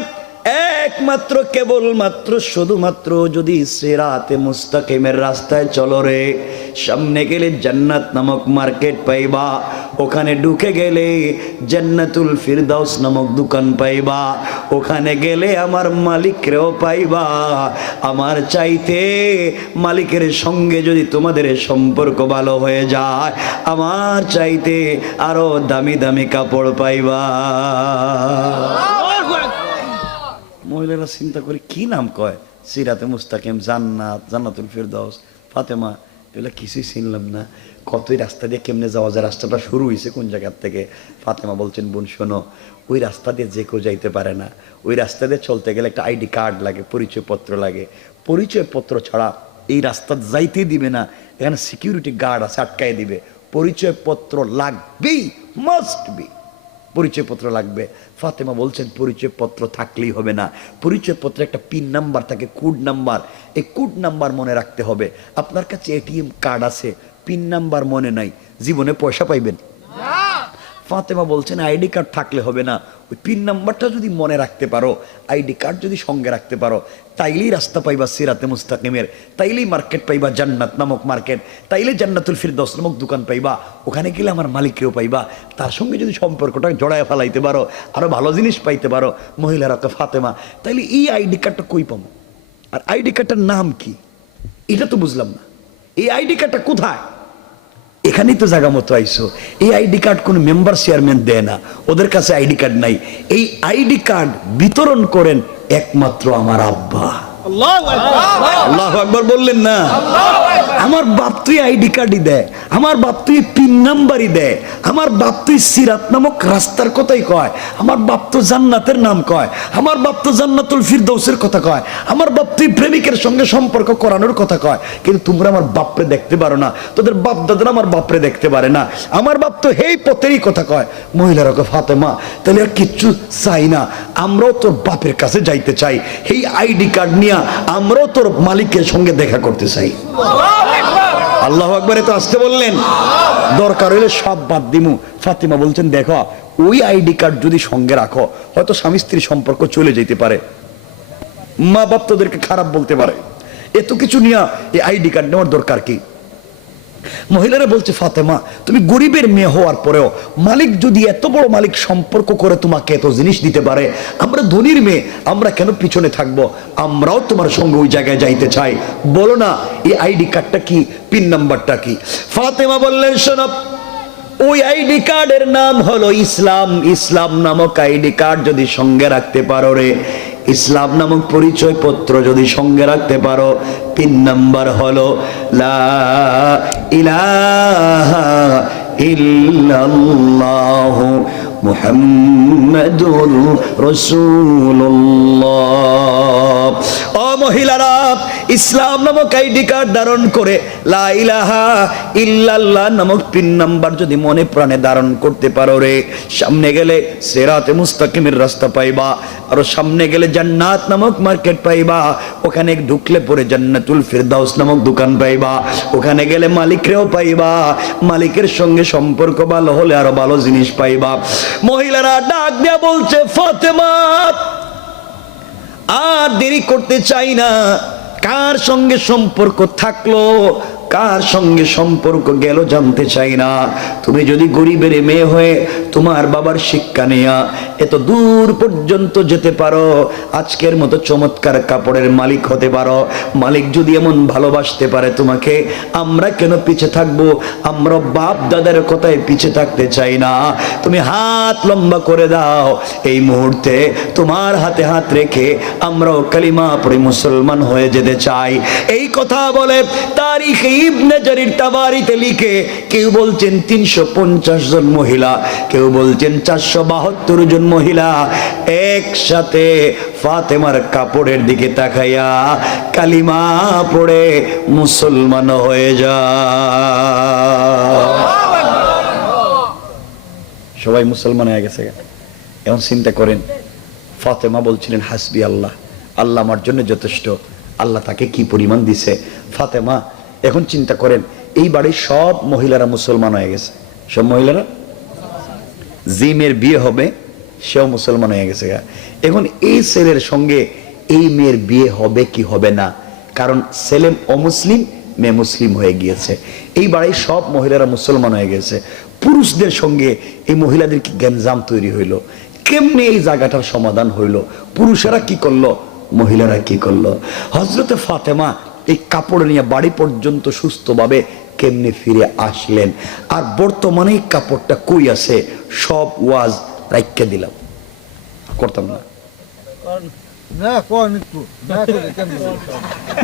একমাত্র কেবলমাত্র শুধুমাত্র যদি সিরাতে মুস্তাকিমের রাস্তায় চলো রে, সামনে গেলে জান্নাত নামক মার্কেট পাইবা, ওখানে ঢুকে গেলে জান্নাতুল ফিরদাউস নামক দোকান পাইবা, ওখানে গেলে আমার মালিকরেও পাইবা। আমার চাইতে মালিকের সঙ্গে যদি তোমাদের সম্পর্ক ভালো হয়ে যায়, আমার চাইতে আরো দামি দামি কাপড় পাইবা। মহিলারা চিন্তা করে কি নাম কয়, সিরাতে মুস্তাকিম, জান্নাত, জান্নাতুল ফিরদাউস। ফাতেমা এগুলো কিছুই চিনলাম না, কতই রাস্তা দিয়ে কেমনে যাওয়া যায়, রাস্তাটা শুরু হয়েছে কোন জায়গার থেকে? ফাতেমা বলছেন, বোন শোনো, ওই রাস্তা দিয়ে যে কেউ যাইতে পারে না, ওই রাস্তা দিয়ে চলতে গেলে একটা আইডি কার্ড লাগে, পরিচয়পত্র লাগে, পরিচয়পত্র ছাড়া এই রাস্তা যাইতেই দিবে না, এখানে সিকিউরিটি গার্ড আছে, আটকাই দিবে। পরিচয়পত্র লাগবেই, মাস্ট বি, পরিচয়পত্র লাগবে। ফাতেমা বলছেন, পরিচয়পত্র থাকলেই হবে না, পরিচয়পত্রে একটা পিন নাম্বার থাকে, কোড নাম্বার, এই কোড নাম্বার মনে রাখতে হবে। আপনার কাছে এটিএম কার্ড আছে, পিন নাম্বার মনে নাই, জীবনে পয়সা পাইবেন? ফাতেমা বলছেন, আইডি কার্ড থাকলে হবে না, ওই পিন নাম্বারটা যদি মনে রাখতে পারো, আইডি কার্ড যদি সঙ্গে রাখতে পারো, তাইলেই রাস্তা পাইবা সিরাতে মুস্তাকিমের, তাইলেই মার্কেট পাইবা জান্নাত নামক মার্কেট, তাইলে জান্নাতুল ফিরদাউস নামক দোকান পাইবা, ওখানে গেলে আমার মালিককেও পাইবা। তার সঙ্গে যদি সম্পর্কটা জড়ায় ফেলাইতে পারো, আরো ভালো জিনিস পাইতে পারো। মহিলারা কে, ফাতেমা তাইলে এই আইডি কার্ডটা কই পাবো, আর আইডি কার্ডটার নাম কি, এটা তো বুঝলাম না, এই আইডি কার্ডটা কোথায়? এখানেই তো জায়গা মতো আইসো, এই আইডি কার্ড কোন মেম্বার চেয়ারম্যান দেয় না, ওদের কাছে আইডি কার্ড নাই, এই আইডি কার্ড বিতরণ করেন একমাত্র আমার আব্বা। আল্লাহু আকবার বললেন না? আমার বাপ তুই আইডি কার্ডই দেয়, আমার বাপ তুই পিন নাম্বারই দেয়, আমার বাপ তুই সিরাত নামক রাস্তার কথাই কয়, আমার বাপ তো জান্নাতের নাম কয়, আমার বাপ তো জান্নাতুল ফিরদাউসের কথা কয়, আমার বাপ তুই প্রেমিকের সঙ্গে সম্পর্ক করানোর কথা কয়। কিন্তু তোমরা আমার বাপরে দেখতে পারো না, তোদের বাপ দাদারা আমার বাপরে দেখতে পারে না, আমার বাপ তো এই পথেরই কথা কয়। মহিলারা কয়, ফাতেমা তাহলে আর কিচ্ছু চাই না, আমরাও তোর বাপের কাছে যাইতে চাই, এই আইডি কার্ড নিয়ে আমরাও তোর মালিকের সঙ্গে দেখা করতে চাই। আল্লাহু আকবার, তো আসতে বললেন, দরকার হইলে সব বাদ দিমু। ফাতিমা বলছেন, দেখো ওই আইডি কার্ড যদি সঙ্গে রাখো, হয়তো স্বামী স্ত্রী সম্পর্ক চলে যেতে পারে, মা বাপ তোদেরকে খারাপ বলতে পারে, এত কিছু নিয়ে এই আইডি কার্ড নেওয়ার দরকার কি? মহিলারা বলছে, ফাতেমা তুমি গরিবের মেয়ে হওয়ার পরেও মালিক যদি এত বড় মালিক সম্পর্ক করে তোমাকে এত জিনিস দিতে পারে, আমরা ধনীর মেয়ে, আমরা কেন পিছনে থাকবো? আমরাও তোমার সঙ্গে ওই জায়গায় যাইতে চাই, বলো না এই আইডি কার্ডটা কি, পিন নাম্বারটা কি? ফাতেমা বললেন, শোনো, ওই আইডি কার্ডের নাম হলো ইসলাম, ইসলাম নামক আইডি কার্ড যদি সঙ্গে রাখতে পারো রে, ইসলাম নামক পরিচয় পত্র যদি সঙ্গে রাখতে পারো, পিন নাম্বার হলো লা ইলাহা ইল্লাল্লাহু মুহাম্মাদুর রাসূলুল্লাহ। ও মহিলারা ইসলাম নামক আইডি কার্ড ধারণ করে লা ইলাহা ইল্লাল্লাহ নামক পিন নাম্বার যদি মনে প্রাণে ধারণ করতে পারো রে, সামনে গেলে সিরাতে মুস্তাকিমের রাস্তা পাইবা, আর সামনে গেলে জান্নাত নামক মার্কেট পাইবা, ওখানে ঢুকলে পরে জান্নাতুল ফিরদাউস নামক দোকান পাইবা, ওখানে গেলে মালিকরেও পাইবা, মালিকের সঙ্গে সম্পর্ক ভালো হলে আরো ভালো জিনিস পাইবা। মহিলারা ডাক দিয়া বলছে, ফাতেমা আর দেরি করতে চাই না, কার সঙ্গে সম্পর্ক থাকলো কার সঙ্গে সম্পর্ক গেল জানতে চাই না। তুমি যদি গরিবের মেয়ে হয়ে তোমার বাবার শিক্ষা নিয়া এত দূর পর্যন্ত যেতে পারো, আজকের মতো চমৎকার কাপড়ের মালিক হতে পারো, মালিক যদি এমন ভালোবাসতে পারে তোমাকে, আমরা কেন পিছে থাকবো? আমরা বাপ দাদার কথায় পিছে থাকতে চাই না। তুমি হাত লম্বা করে দাও, এই মুহূর্তে তোমার হাতে হাত রেখে আমরাও কালিমা পড়ে মুসলমান হয়ে যেতে চাই। এই কথা বলে তারিখে ইবনে জারির তাবারিতে লিখে কেউ বলছেন 350 জন মহিলা, কেউ বলছেন 472 জন মহিলা একসাথে ফাতেমার কাপড়ের দিকে তাকাইয়া কালিমা পড়ে মুসলমান হয়ে যায়। সবাই মুসলমান হয়ে গেছে। এখন চিন্তা করেন, ফাতেমা বলছিলেন হাসবি আল্লাহ, আল্লাহ আমার জন্য যথেষ্ট, আল্লাহ তাকে কি পরিমাণ দিছে। ফাতেমা এখন চিন্তা করেন, এই বাড়ির সব মহিলারা মুসলমান হয়ে গেছে, সব মহিলারা, যে মেয়ের বিয়ে হবে সেও মুসলমান হয়ে গেছে। এখন এই ছেলের সঙ্গে এই মেয়ের বিয়ে হবে কি হবে না, কারণ ছেলে অমুসলিম, মেয়ে মুসলিম হয়ে গিয়েছে। এই বাড়ির সব মহিলারা মুসলমান হয়ে গেছে, পুরুষদের সঙ্গে এই মহিলাদের কি গ্যাঞ্জাম তৈরি হইলো, কেমনে এই জায়গাটার সমাধান হইলো? পুরুষেরা কি করলো, মহিলারা কি করলো? হযরতে ফাতেমা এই কাপড় নিয়ে বাড়ি পর্যন্ত সুস্থভাবে কেমনে ফিরে আসলেন। আর বর্তমানে এই কাপড়টা কই আছে, সব ওয়াজ রাইখা দিলাম, করতাম না,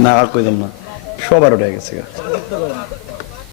না আর কইতাম না, সবার উঠে গেছে।